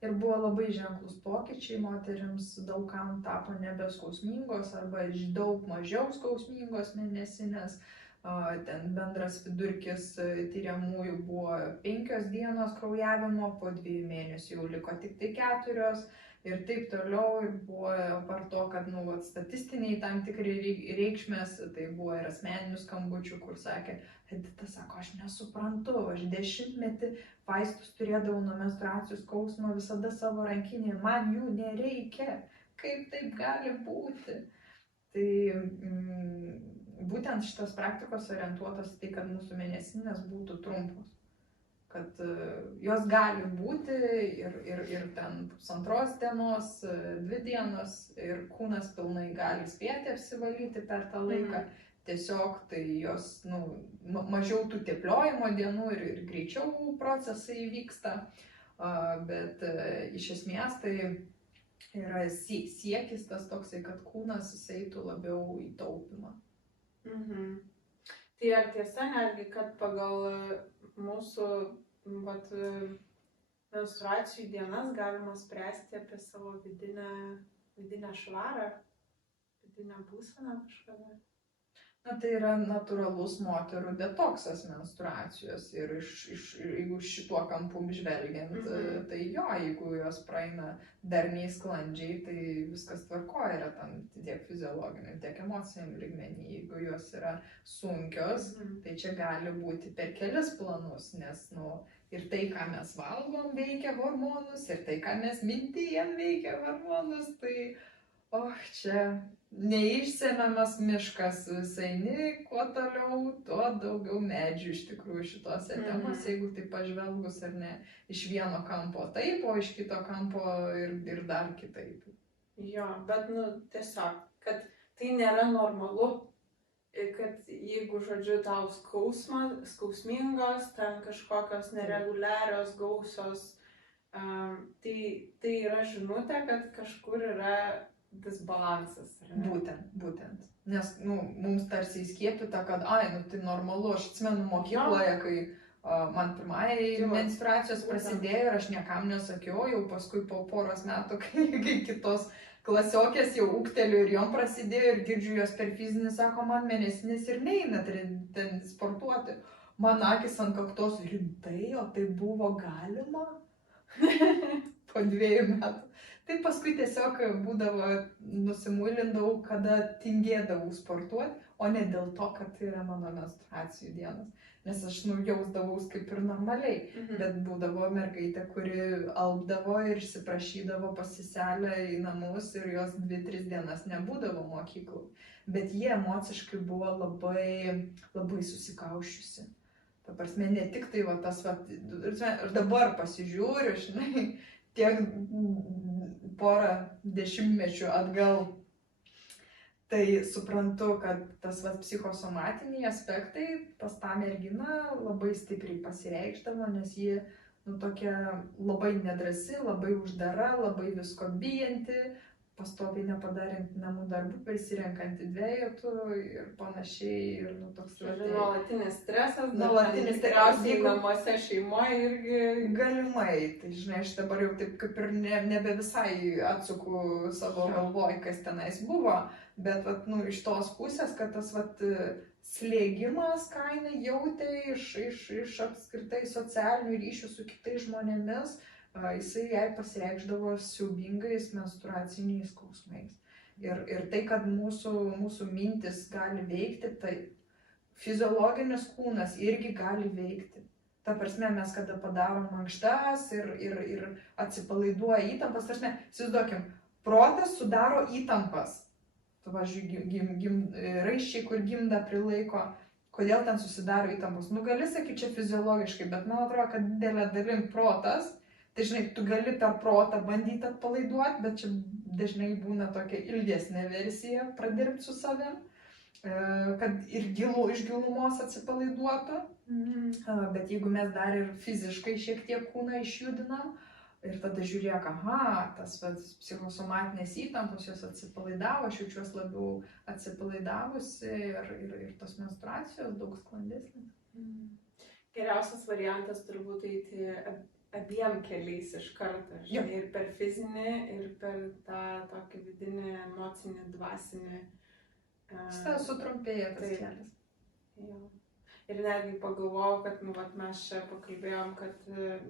ir buvo labai ženklus pokyčiai, moterims daugam tapo nebeskausmingos arba daug mažiau skausmingos mėnesinės. Ten bendras vidurkis tyriamųjų buvo 5 dienos kraujavimo, po 2 mėnesių jau liko tik tai 4 ir taip toliau. Ir buvo apart to, kad statistiniai tam tikri reikšmės, tai buvo ir asmeninių skambučių, kur sakė, Edita sako, aš nesuprantu, aš 10 metį vaistus turėdavau nuo menstruacijų skausmo visada savo rankinėje, man jų nereikia, kaip taip gali būti. Tai būtent šitas praktikos orientuotas į tai, kad mūsų mėnesinės būtų trumpos, kad jos gali būti ir ten 2 dienos, 2 dienos ir kūnas pilnai gali spėti apsivalyti per tą laiką. Tiesiog tai jos mažiau tų tepliojimo dienų ir greičiau procesai vyksta, bet iš esmės tai yra siekis tas toksai, kad kūnas eitų labiau į taupymą. Tai ar tiesa netgi, kad pagal mūsų menstruacijų dienas galima spręsti apie savo vidinę švarą, vidinę būseną kažkada? Tai yra natūralus moterų detoksas menstruacijos ir jeigu šituo kampu žvelgiant, tai jo, jeigu jos praeina darniai sklandžiai, tai viskas tvarkoja yra tam tiek fiziologiniam, tiek emociniam lygmenį. Jeigu jos yra sunkios, tai čia gali būti per kelis planus, nes ir tai, ką mes valgom, veikia hormonus, ir tai, ką mes mintyjam, veikia hormonus, tai čia neišsemiamas miškas, eini, kuo toliau, tuo daugiau medžių iš tikrųjų šitose temose, jeigu tai pažvelgus ar ne, iš vieno kampo taip, o iš kito kampo ir dar kitaip. Jo, bet tiesiog, kad tai nėra normalu, kad jeigu, žodžiu, tau skausmingos, ten kažkokios nereguliarios, gausios, tai yra žinutė, kad kažkur yra disbalansas. Būtent. Nes mums tarsi įskiepyta, kad tai normalu. Aš atsimenu mokykloje, kai man pirmąjį menstruacijos prasidėjo ir aš niekam nesakiau, jau paskui po poros metų, kai kitos klasiokės jau ūgteliu ir jom prasidėjo ir girdžiu jos per fizinį, sako, man mėnesinis ir neina ten sportuoti. Man akis ant kaktos, rimtai, o tai buvo galima? Po 2 metų. Tai paskui tiesiog būdavo, nusimulindavau, kada tingėdavau sportuoti, o ne dėl to, kad tai yra mano menstruacijų dienos. Nes aš jausdavaus kaip ir normaliai, bet būdavo mergaitė, kuri alpdavo ir išsiprašydavo pas seselę į namus ir jos 2-3 dienas nebūdavo mokyklų. Bet jie emociškai buvo labai, labai susikaušiusi. Ta prasme, ne tik tai tas, aš dabar pasižiūriu, žinai, tiek porą dešimtmečių atgal, tai suprantu, kad tas psichosomatiniai aspektai pas tą merginą labai stipriai pasireikšdavo, nes ji tokia labai nedrąsi, labai uždara, labai visko bijanti, pastoviai nepadarint namų darbų, prisirenkanti dvejetų ir panašiai. Ir toks nuolatinis stresas, tikriausiai namuose, šeimoje irgi. Galimai, tai žinai, aš dabar jau taip kaip ir nebe visai atsuku savo galvoj, kas tenais buvo, bet iš tos pusės, kad tas slėgimas, ką jinai jautė iš apskritai socialinių ryšių su kitais žmonėmis, jisai jai pasireikšdavo siaubingais menstruaciniais skausmais. Ir tai, kad mūsų mintis gali veikti, tai fiziologinis kūnas irgi gali veikti. Ta prasme, mes kada padarom mankštas ir atsipalaiduoja įtampas, ta prasme, įsivaizduokim, protas sudaro įtampas. Raiščiai, kur gimdą prilaiko, kodėl ten susidaro įtampos. Gali sakyti čia fiziologiškai, bet man atrodo, kad didelė dalim protas. Tai žinai, tu gali per protą bandyti atpalaiduoti, bet čia dažnai būna tokia ilgesnė versija pradirbti su savim. kad ir iš gilumos atsipalaiduotų. Bet jeigu mes dar ir fiziškai šiek tiek kūną išjudinam, ir tada žiūrėk, aha, tas psichosomatinės įtampos jos atsipalaidavo, aš jaučiuosi labiau atsipalaidavusi ir tos menstruacijos daug sklandesnės. Geriausias variantas turbūt eiti abiem keliais iš karto, žinai, ir per fizinį, ir per tą tokį vidinį, emocinį, dvasinį. Šitas sutrumpėja tas kelias. Jo. Ir netgi pagalvojau, kad mes čia pakalbėjom, kad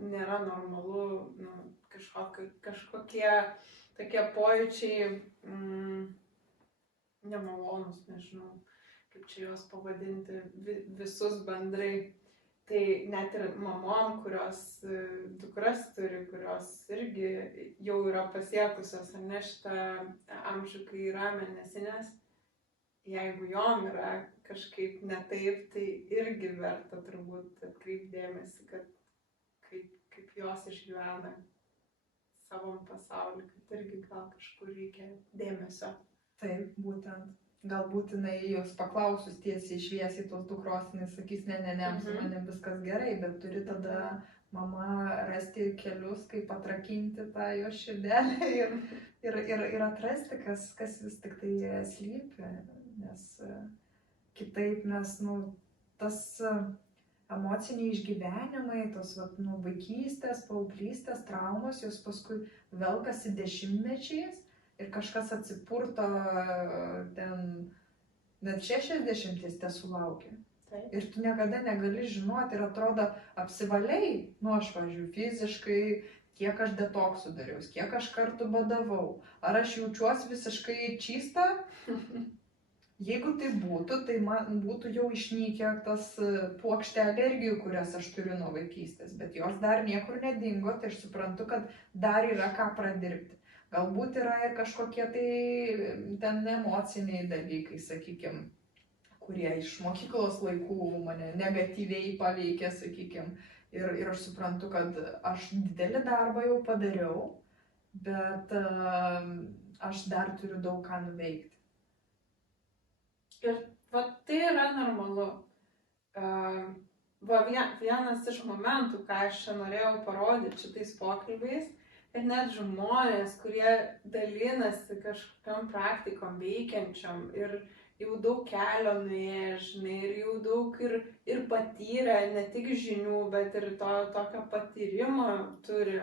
nėra normalu kažkokie tokie pojūčiai nemalonus, nežinau, kaip čia juos pavadinti, visus bendrai. Tai net ir mamom, kurios dukras turi, kurios irgi jau yra pasiekusios, ar ne, šitą amžių, kai yra mėnesinės, jeigu jom yra kažkaip ne taip, tai irgi verta turbūt atkreipdėmėsi, kad kaip jos išgyvena savam pasaulį, kad irgi gal kažkur reikia dėmesio. Taip, būtent. Galbūt jinai jos paklausus tiesiai šviesiai tos dukros, jinai sakys, ne, su manim viskas gerai, bet turi tada mama rasti kelius, kaip atrakinti tą jo širdelę ir atrasti, kas vis tik tai slypi. Nes kitaip mes, tas emociniai išgyvenimai, tos vaikystės, paauglystės, traumos, jos paskui velkasi dešimtmečiais ir kažkas atsipurto ten net 60 tesulaukia. Ir tu niekada negali žinoti ir atrodo apsivaliai, aš važiuoju fiziškai, kiek aš detoksų dariau, kiek aš kartų badavau, ar aš jaučiuosi visiškai čystą. Jeigu tai būtų, tai man būtų jau išnykę tas puokštė alergijų, kurias aš turiu nuo vaikystės, bet jos dar niekur nedingo, tai aš suprantu, kad dar yra ką pradirbti. Galbūt yra ir kažkokie tai ten emociniai dalykai, sakykime, kurie iš mokyklos laikų mane negatyviai paveikė, sakykime, ir aš suprantu, kad aš didelį darbą jau padariau, bet aš dar turiu daug ką nuveikti. Ir tai yra normalu. Vienas iš momentų, ką aš čia norėjau parodyti šitais pokalbiais, kad net žmonės, kurie dalinasi kažkokiam praktikom veikiančiam ir jau daug kelio nuėję, žinai, ir jau daug ir patyrę, ne tik žinių, bet ir tokio patyrimo turi.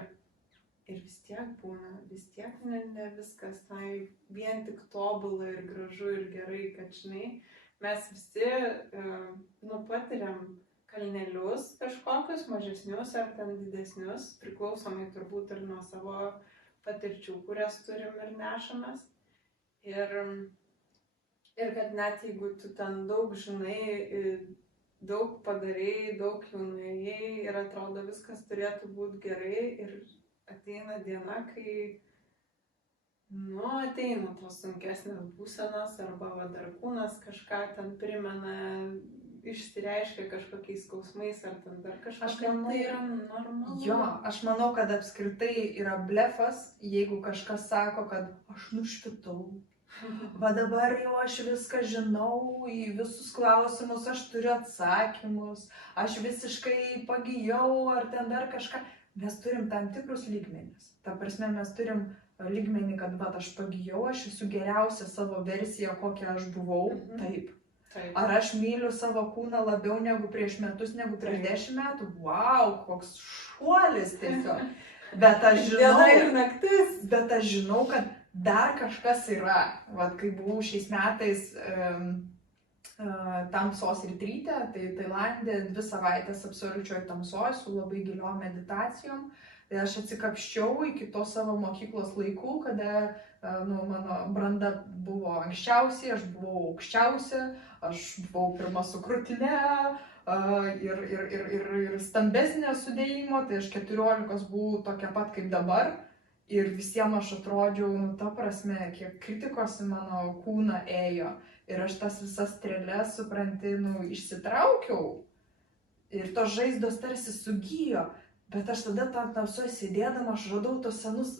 Ir vis tiek būna, vis tiek ne viskas tai vien tik tobula ir gražu ir gerai, kad, žinai, mes visi patiriam kalnelius kažkokius, mažesnius ar ten didesnius, priklausomai turbūt ir nuo savo patirčių, kurias turim ir nešamės. Ir kad net jeigu tu ten daug žinai, daug padarei, daug jau nuėjai ir atrodo viskas turėtų būti gerai ir ateina diena, kai ateina tos sunkesnės būsenos arba dar kūnas kažką ten primena, išsireiškia kažkokiais skausmais ar ten dar kažkokia, tai yra normalu. Jo, aš manau, kad apskritai yra blefas, jeigu kažkas sako, kad aš nušvitau. Va dabar jau aš viską žinau, į visus klausimus aš turiu atsakymus, aš visiškai pagijau ar ten dar kažką. Mes turim tam tikrus lygmenis. Ta prasme, mes turim lygmenį, kad aš pagijau, aš esu geriausia savo versija, kokia aš buvau. Taip. Ar aš myliu savo kūną labiau negu prieš metus, negu prieš 10 metų? Vau, koks šuolis tiesiog. Bet aš žinau, diena ir naktis. Bet aš žinau, kad dar kažkas yra. Vat kai buvau šiais metais tamsos retryte, tai Tailande 2 savaitės absoliučioj tamsoj su labai giliom meditacijom. Tai aš atsikapščiau iki to savo mokyklos laikų, kada mano branda buvo anksčiausiai, aš buvau aukščiausia, aš buvau pirma su krūtine ir stambesnė sudėjimo, tai aš 14 buvau tokia pat kaip dabar. Ir visiems aš atrodžiau, ta prasme, kiek kritikos į mano kūną ėjo. Ir aš tas visas strėles, supranti, išsitraukiau. Ir tos žaizdos tarsi sugijo. Bet aš tada tam tamsoj sėdėdama, aš radau tos senus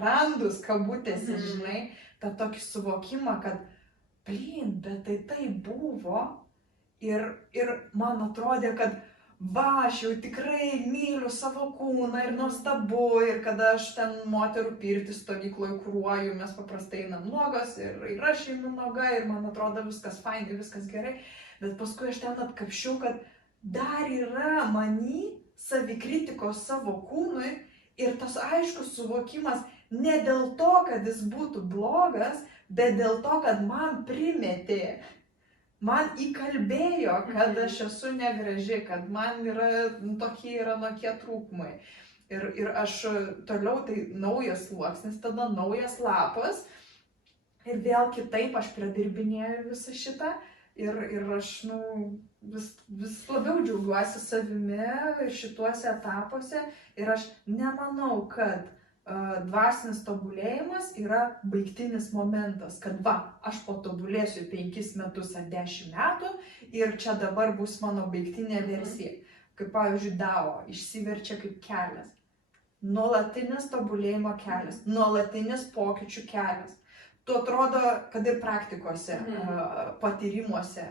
randus kabutėse, žinai. tą tokį suvokimą, kad bet tai buvo ir man atrodė, kad va, aš jau tikrai myliu savo kūną ir nuostabu, ir kada aš ten moterų pirtį stovykloje kuruoju, mes paprastai einam nuogos ir aš einu nuoga ir man atrodo viskas fainai, viskas gerai, bet paskui aš ten atkapščiau, kad dar yra many savikritikos savo kūnui ir tas aiškus suvokimas ne dėl to, kad jis būtų blogas, bet dėl to, kad man primetė. Man įkalbėjo, kad aš esu negraži, kad man yra tokie ir anokie trūkumai. Ir aš toliau, tai naujas sluoksnis, tada naujas lapas. Ir vėl kitaip aš pradirbinėjau visą šitą. Ir aš vis labiau džiaugiuosi savimi šituose etapuose. Ir aš nemanau, kad dvasinis tobulėjimas yra baigtinis momentas, kad va, aš patobulėsiu 5 metus ar 10 metų ir čia dabar bus mano baigtinė versija. Kaip pavyzdžiui, Dao išsiverčia kaip kelias. Nuolatinis tobulėjimo kelias, nuolatinis pokyčių kelias. Tu atrodo, kad ir praktikose, patyrimuose,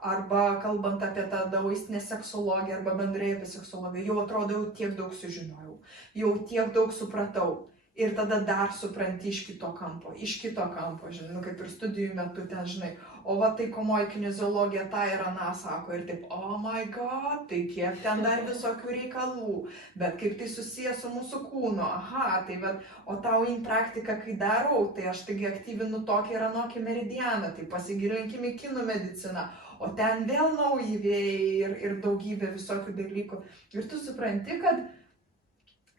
arba kalbant apie tą daoistinę seksologiją, arba bendrai apie seksologiją, jau atrodo, jau tiek daug sužinojau, jau tiek daug supratau. Ir tada dar supranti iš kito kampo, žinai, kaip ir studijų metu ten, žinai, o va taikomoji kineziologija tą ir aną sako, ir taip, oh my god, tai kiek ten dar visokių reikalų, bet kaip tai susijęs su mūsų kūnu, aha, tai bet, o tau in praktika, kai darau, tai aš taigi aktyvinu tokį ir anokį meridianą, tai pasigilinkime į kinų mediciną, o ten vėl nauji vėjai ir daugybė visokių dalykų. Ir tu supranti, kad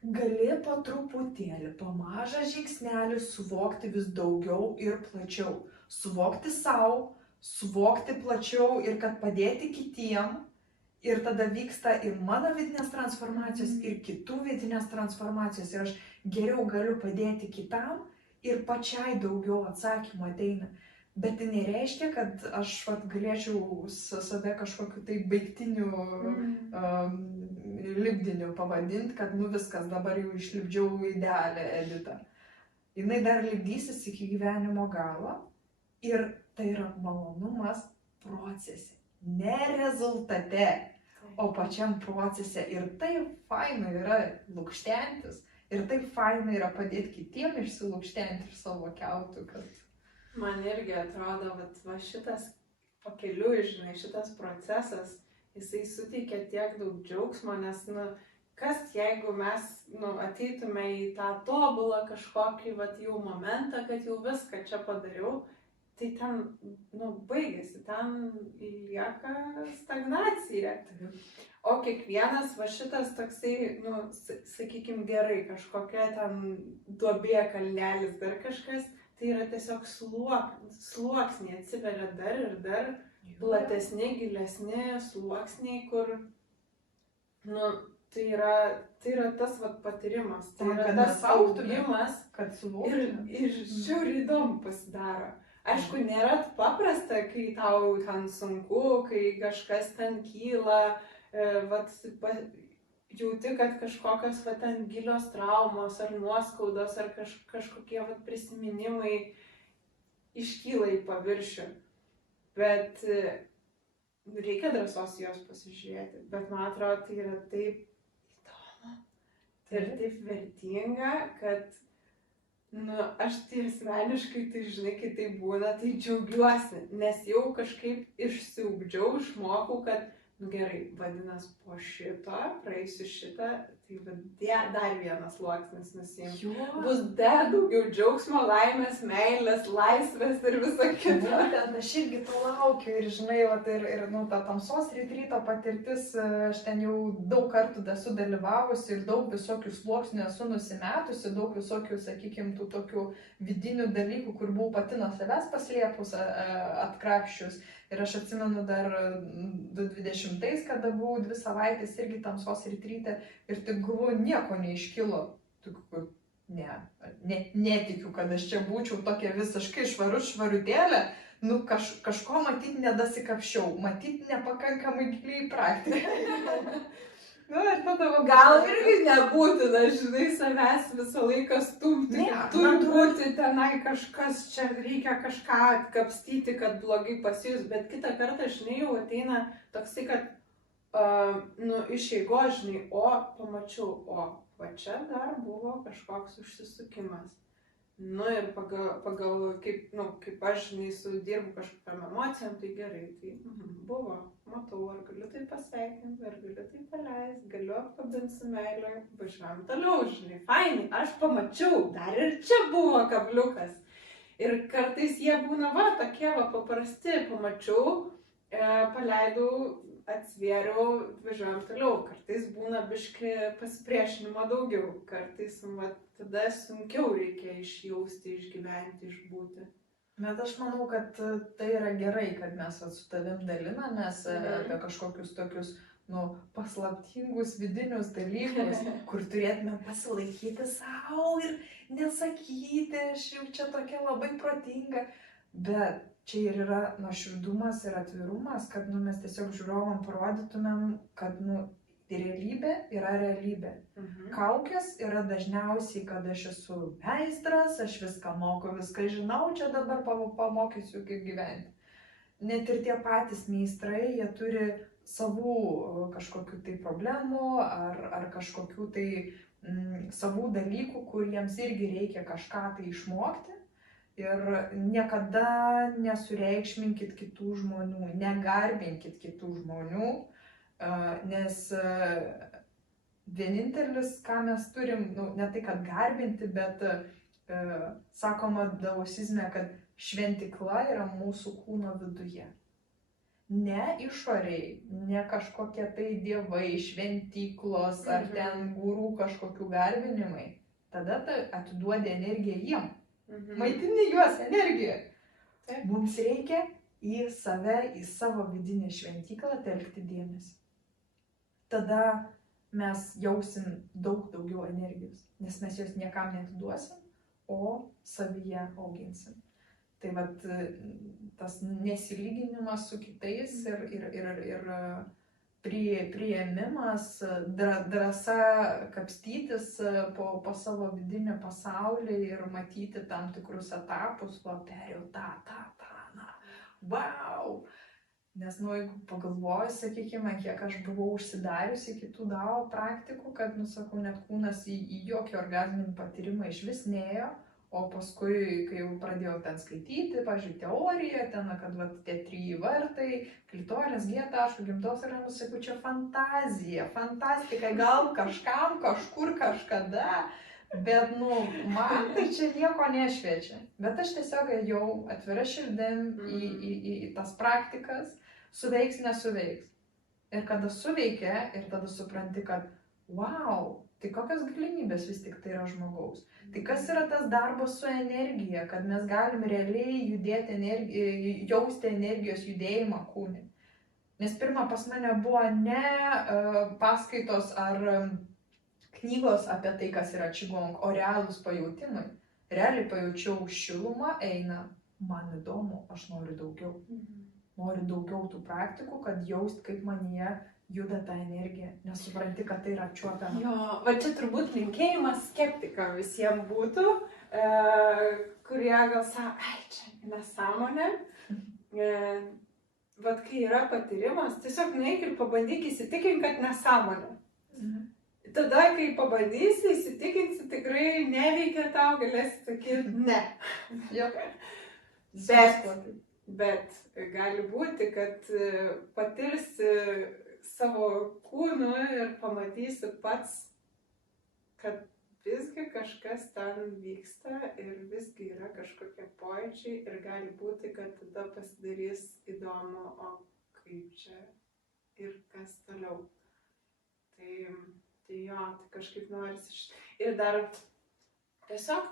gali po truputėlį, po mažą žingsnelį suvokti vis daugiau ir plačiau. Suvokti savo, suvokti plačiau ir kad padėti kitiem. Ir tada vyksta ir mano vidinės transformacijos, ir kitų vidinės transformacijos. Ir aš geriau galiu padėti kitam ir pačiai daugiau atsakymų ateina. Bet tai nereiškia, kad aš galėčiau save kažkokiu tai baigtiniu lipdiniu pavadinti, kad viskas, dabar jau išlipdžiau idealią Editą. Jinai dar lipdysis iki gyvenimo galo ir tai yra malonumas procese, ne rezultate, o pačiam procese. Ir tai faina yra lukštentis, ir tai faina yra padėti kitiem išsilukštenti iš savo kiautų, kad... Man irgi atrodo, va šitas pakeliui, žinai, šitas procesas, jisai suteikia tiek daug džiaugsmo, nes, kas jeigu mes, ateitume į tą tobulą kažkokį, jau momentą, kad jau viską čia padariau, tai ten, baigėsi, ten lieka stagnacija. O kiekvienas va šitas toksai, sakykime, gerai, kažkokia ten duobė, kalnelis, dar kažkas, tai yra tiesiog sluoksniai, atsiveria dar ir dar platesni, gilesni sluoksniai, kur, tai yra tas patyrimas, tai yra tas augimas ir žiauriai įdomu pasidaro. Aišku, nėra paprasta, kai tau ten sunku, kai kažkas ten kyla, jauti, kad kažkokios ten gilios traumos ar nuoskaudos ar kažkokie prisiminimai iškyla į paviršių. Bet reikia drąsos jos pasižiūrėti. Bet man atrodo, tai yra taip įdomu ir taip vertinga, kad aš tai asmeniškai, tai žinai, kai tai būna, tai džiaugiuosi, nes jau kažkaip išsiugdžiau, išmokau, kad gerai, vadinas, po šito, praeisiu šitą, tai dar vienas sluoksnis nusiimti. Bus dar daugiau džiaugsmo, laimės, meilės, laisvės ir viso kito. Būtent, aš irgi to laukiu ir žinai, ir ta tamsos ryto patirtis, aš ten jau daug kartų esu dalyvavusi ir daug visokių sluoksnių esu nusimetusi, daug visokių, sakykime, tų tokių vidinių dalykų, kur buvau pati nuo savęs paslėpus, atkrapščius. Ir aš atsimenu dar 2020-ais, kada buvau 2 savaitės irgi tamsos ryte ir taip galvoju, nieko neiškilo. Netikiu, kad aš čia būčiau tokia visiškai švarutėlė, kažko matyt nedasikapščiau, matyt nepakankamai giliai praktiką. Nu, ir tada Gal irgi nebūtina, žinai, savęs visą laiką stumti. Ne, Turi man būti tenai kažkas, čia reikia kažką atkapstyti, kad blogai pasijus, bet kitą kartą, žinai, jau ateina toksai, kad, iš eigos, žinai, pamačiau, va čia dar buvo kažkoks užsisukimas. Nu ir pagal kaip aš, žinai, sudirbu kažkokiam emocijom, tai gerai, tai buvo, matau, ar galiu tai pasveikinti, ar galiu tai paleisti, galiu apkabinti su meilė, važiuojam toliau, žinai, fainai, aš pamačiau, dar ir čia buvo kabliukas. Ir kartais jie būna, tokie, paprasti, pamačiau, paleidau, atsvėriau, važiuojam toliau, kartais būna biški pasipriešinimo daugiau, kartais, tada sunkiau reikia išjausti, išgyventi, išbūti. Bet aš manau, kad tai yra gerai, kad mes su tavim dalinamės apie kažkokius tokius, paslaptingus vidinius dalykus, kur turėtume pasilaikyti savo ir nesakyti, aš jau čia tokia labai protinga. Bet čia ir yra nuoširdumas ir atvirumas, kad mes tiesiog žiūrovam parodytumėm, kad realybė yra realybė. Kaukės yra dažniausiai, kad aš esu meistras, aš viską moku, viską žinau, čia dabar pamokysiu, kaip gyventi. Net ir tie patys meistrai, jie turi savų kažkokių tai problemų ar kažkokių tai savų dalykų, kur jiems irgi reikia kažką tai išmokti. Ir niekada nesureikšminkit kitų žmonių, negarbinkit kitų žmonių. Nes vienintelis, ką mes turim, ne tai kad garbinti, bet sakoma dausizme, kad šventikla yra mūsų kūno viduje. Ne išoriai, ne kažkokie tai dievai, šventiklos ar ten gurų kažkokių garbinimai. Tada atiduodi energiją jiem. Maitini juos energiją. Mums reikia į save, į savo vidinę šventiklą telkti dėmesį. Tada mes jausim daug daugiau energijos, nes mes jos niekam neatiduosim, o savyje auginsim. Tai tas nesilyginimas su kitais ir priėmimas, drąsa kapstytis po savo vidinį pasaulį ir matyti tam tikrus etapus, perėjau wow! Nes, jeigu pagalvoju, sakykime, kiek aš buvau užsidariusi kitų dao praktikų, kad, sakau, net kūnas į jokį orgazminį patyrimą iš vis nėjo, o paskui, kai jau pradėjau ten skaityti, pažiūrėjau, teoriją, kad tie 3 vartai, klitoris, G-taškų, gimdos yra, sakau, čia fantazija, fantastika, gal kažkam, kažkur, kažkada, bet, man tai čia nieko nešviečia. Bet aš tiesiog ėjau atvira širdim į tas praktikas, suveiks, nesuveiks. Ir kada suveikia, ir tada supranti, kad wow, tai kokios galimybės vis tik tai yra žmogaus. Tai kas yra tas darbas su energija, kad mes galim realiai judėti, jausti energijos judėjimą kūne. Nes pirma pas mane buvo ne paskaitos ar knygos apie tai, kas yra čigong, o realūs pajautimai. Realiai pajaučiau šilumą, eina, man įdomu, aš noriu daugiau. Noriu daugiau tų praktikų, kad jaust, kaip manyje juda ta energija, nes supranti, kad tai yra apčiuopiama. Jo, va čia turbūt linkėjimas skeptikam visiems būtų, kurie gal sako, čia nesąmonė. Vat kai yra patyrimas, tiesiog nueik ir pabandyk įsitikint, kad nesąmonė. Tada, kai pabandysi, įsitikinsi, tikrai neveikia tau, galėsi sakyti ne. Bet gali būti, kad patirsi savo kūnu ir pamatysi pats, kad visgi kažkas ten vyksta ir visgi yra kažkokie pojūčiai ir gali būti, kad tada pasidarys įdomu, o kaip čia ir kas toliau. Tai jo, tai kažkaip norisi ir dar tiesiog,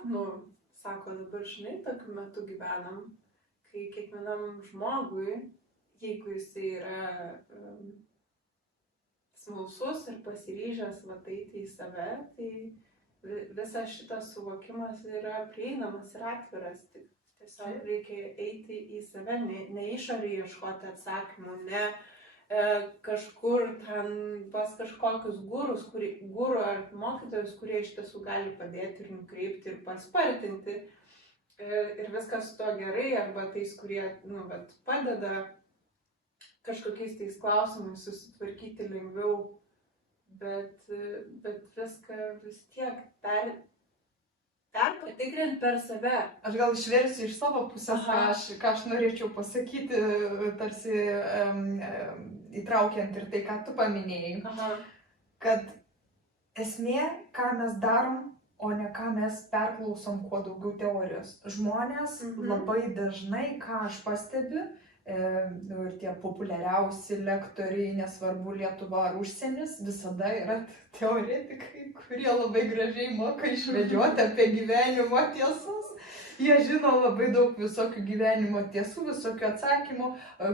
sako, dabar žinai, tokiu metu gyvenam, kai kiekvienam žmogui, jeigu jisai yra smalsus ir pasiryžęs eiti į save, tai visas šitas suvokimas yra prieinamas ir atviras. Tiesiog reikia eiti į save, ne išorį ieškoti atsakymų, ne kažkur ten pas kažkokius guru ar mokytojus, kurie iš tiesų gali padėti ir nukreipti ir paspartinti. Ir viskas su to gerai, arba tais, kurie bet padeda kažkokiais tais klausimais susitvarkyti lengviau, bet viską vis tiek perpatikrinti per save. Aš gal išversiu iš savo pusės, ką aš norėčiau pasakyti, tarsi įtraukiant ir tai, ką tu paminėjai, kad esmė, ką mes darom, o ne ką mes perklausom kuo daugiau teorijos. Žmonės labai dažnai, ką aš pastebiu, ir tie populiariausi lektoriai, nesvarbu Lietuva ar užsienis, visada yra teoretikai, kurie labai gražiai moka išvedžioti apie gyvenimo tiesas. Jie žino labai daug visokių gyvenimo tiesų, visokių atsakymų,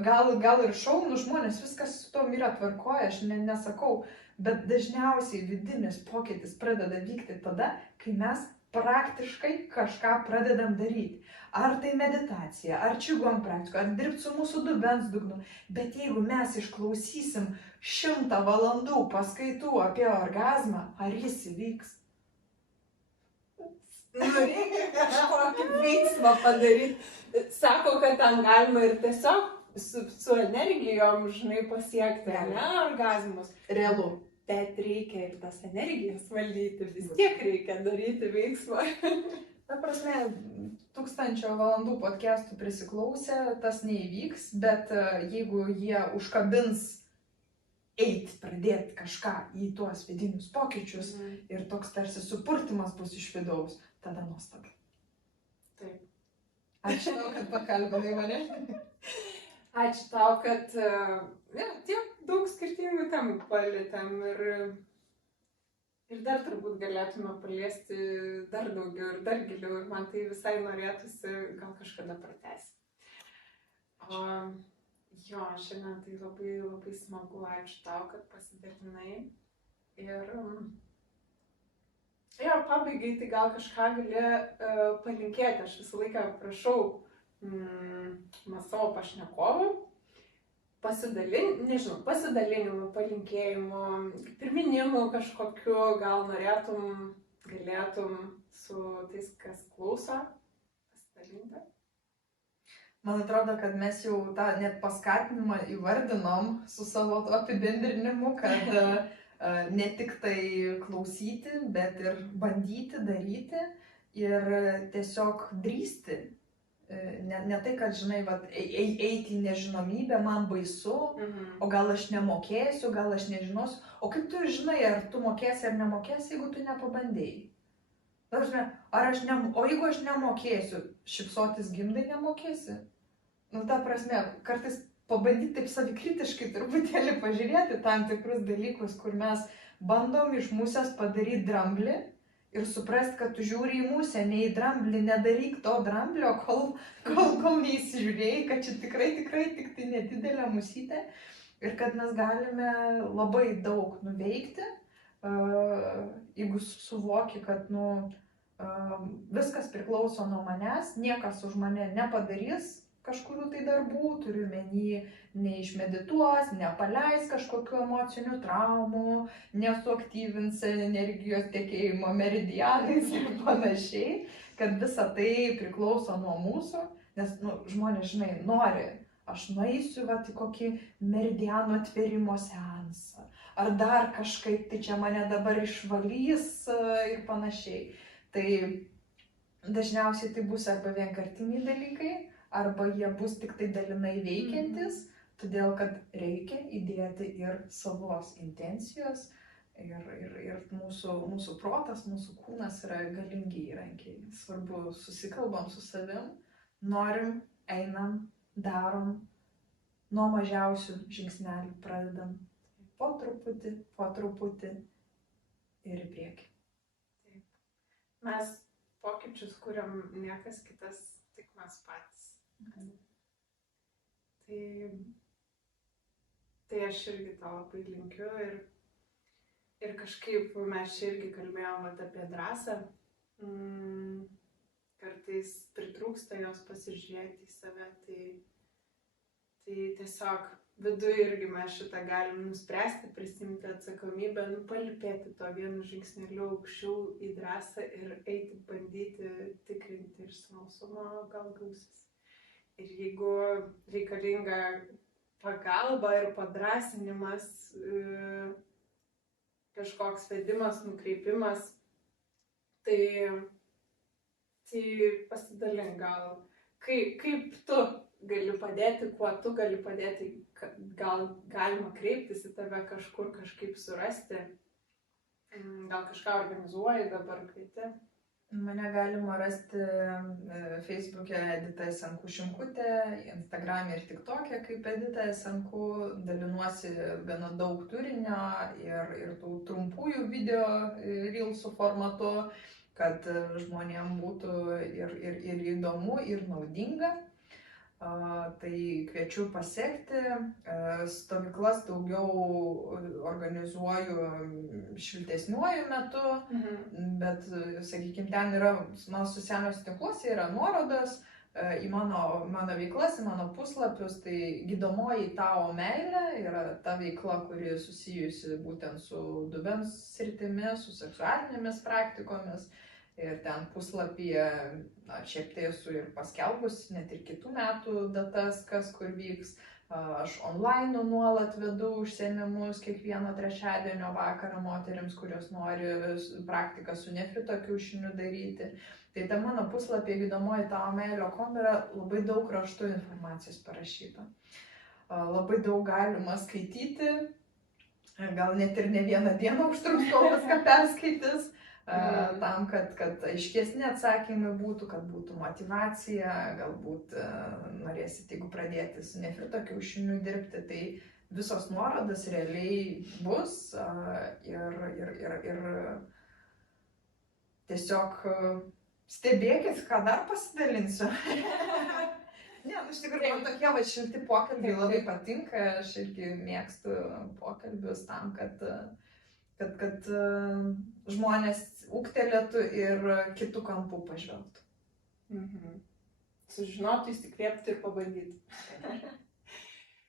gal ir šaunų žmonės, viskas su tom yra tvarkoja, aš nesakau, bet dažniausiai vidinis pokytis pradeda vykti tada, kai mes praktiškai kažką pradedam daryti. Ar tai meditacija, ar čigong praktika, ar dirbti su mūsų dubens dugnu. Bet jeigu mes išklausysim 100 valandų paskaitų apie orgazmą, ar jis įvyks? Reikia kažkokį veiksmą padaryti. Sako, kad ten galima ir tiesiog su energijom, žinai, pasiekti, ne, orgazmus. Realu. Bet reikia ir tas energijas valdyti, vis tiek reikia daryti veiksmą. Ta prasme, 1000 valandų podcastų prisiklausę, tas neįvyks, bet jeigu jie užkabins pradėti kažką į tuos vidinius pokyčius ir toks tarsi supurtimas bus iš vidaus, tada nuostabu. Taip. Ačiū tau, kad pakalbinai mane. Ačiū tau, kad tiek daug skirtingų temų palietėm ir dar turbūt galėtume paliesti dar daugiau ir dar giliau ir man tai visai norėtųsi gal kažkada pratęsti. Jo, šiandien tai labai, labai smagu, ačiū tau, kad pasidalinai. Ir pabaigai tai gal kažką gali palinkėti, aš visą laiką prašau savo pašnekovų pasidalinimų, palinkėjimų, priminimų kažkokiu, gal galėtum su tais, kas klauso, pasidalinti. Man atrodo, kad mes jau tą net paskatinimą įvardinom su savo apibendrinimu, kad ne tik tai klausyti, bet ir bandyti daryti ir tiesiog drįsti. Ne tai, kad, žinai, eiti į nežinomybę, man baisu, o gal aš nemokėsiu, gal aš nežinosiu. O kaip tu žinai, ar tu mokėsi ar nemokėsi, jeigu tu nepabandėjai? O jeigu aš nemokėsiu, šypsotis gimdai nemokėsi? Ta prasme, kartais pabandyti taip savikritiškai truputėlį pažiūrėti tam tikrus dalykus, kur mes bandom iš musės padaryti dramblį. Ir suprast, kad tu žiūri į musę, ne į dramblį, nedaryk to dramblio, kol neįsižiūrėjai, kad čia tikrai tik tai nedidelė musytė. Ir kad mes galime labai daug nuveikti, jeigu suvoki, kad viskas priklauso nuo manęs, niekas už mane nepadarys kažkurių tai darbų, turiu menį, neišmedituos, nepaleis kažkokių emocinių traumų, nesuaktyvins energijos tekėjimo meridianais ir panašiai, kad visa tai priklauso nuo mūsų, nes žmonės, žinai, nori, aš nueisiu į kokį meridiano atvėrimo seansą, ar dar kažkaip, tai čia mane dabar išvalys ir panašiai. Tai dažniausiai tai bus arba vienkartiniai dalykai, arba jie bus tik tai dalinai veikiantis, todėl kad reikia įdėti ir savos intencijos ir mūsų protas, mūsų kūnas yra galingi įrankiai. Svarbu susikalbam su savim, norim, einam, darom, nuo mažiausių žingsnelių pradedam po truputį ir į priekį. Mes pokyčius kuriam niekas kitas, tik mes patys. Tai aš irgi to labai linkiu ir kažkaip mes čia irgi kalbėjom apie drąsą. Kartais pritrūksta jos pasižiūrėti į save, tai tiesiog viduje irgi mes šitą galim nuspręsti, prisimti atsakomybę, palipėti to vienu žingsneliu aukščiau į drąsą ir eiti, bandyti, tikrinti ir smalsumo gal gausis. Ir jeigu reikalinga pagalba ir padrąsinimas, kažkoks vedimas, nukreipimas, tai pasidalink gal, kaip tu gali padėti, kuo tu gali padėti, gal galima kreiptis į tave kažkur, kažkaip surasti, gal kažką organizuoji dabar kvieti. Mane galima rasti Facebook'e Edita Esenku Šimkutė, Instagram'e ir TikTok'e kaip Edita Esenku, dalinuosi gana daug turinio ir tų trumpųjų video reelsų formatu, kad žmonėms būtų ir įdomu, ir naudinga. Tai kviečiu pasiekti, stovyklas daugiau organizuoju šiltesniuoju metu, bet, sakykime, ten yra, mano socialiniuose tinkluose yra nuorodos į mano veiklas, į mano puslapius, tai gydomoji Tao meilė yra ta veikla, kuri susijusi būtent su dubens sritimi, su seksualinėmis praktikomis. Ir ten puslapyje, šiaip tai esu ir paskelbus, net ir kitų metų datas, kas kur vyks. Aš online nuolat vedu užsiėmimus kiekvieno trečiadienio vakarą moterims, kurios nori praktiką su nefrito kiaušiniu daryti. Tai ta mano puslapyje gydomoji taomeilė.com yra labai daug raštų informacijos parašyta. Labai daug galima skaityti, gal net ir ne vieną dieną užtruks, kol viską perskaitys. Tam, kad aiškesni atsakymai būtų, kad būtų motyvacija, galbūt norėsit, jeigu pradėti su nefrito kiaušiniu dirbti, tai visos nuorodos realiai bus ir tiesiog stebėkit, ką dar pasidalinsiu. Ne, iš tikrųjų, man tokie šilti pokalbiai labai patinka, aš irgi mėgstu pokalbius tam, kad žmonės ūgtelėtų ir kitų kampų pažvelgtų. Sužinotų, įsikvėptų ir pabandyti.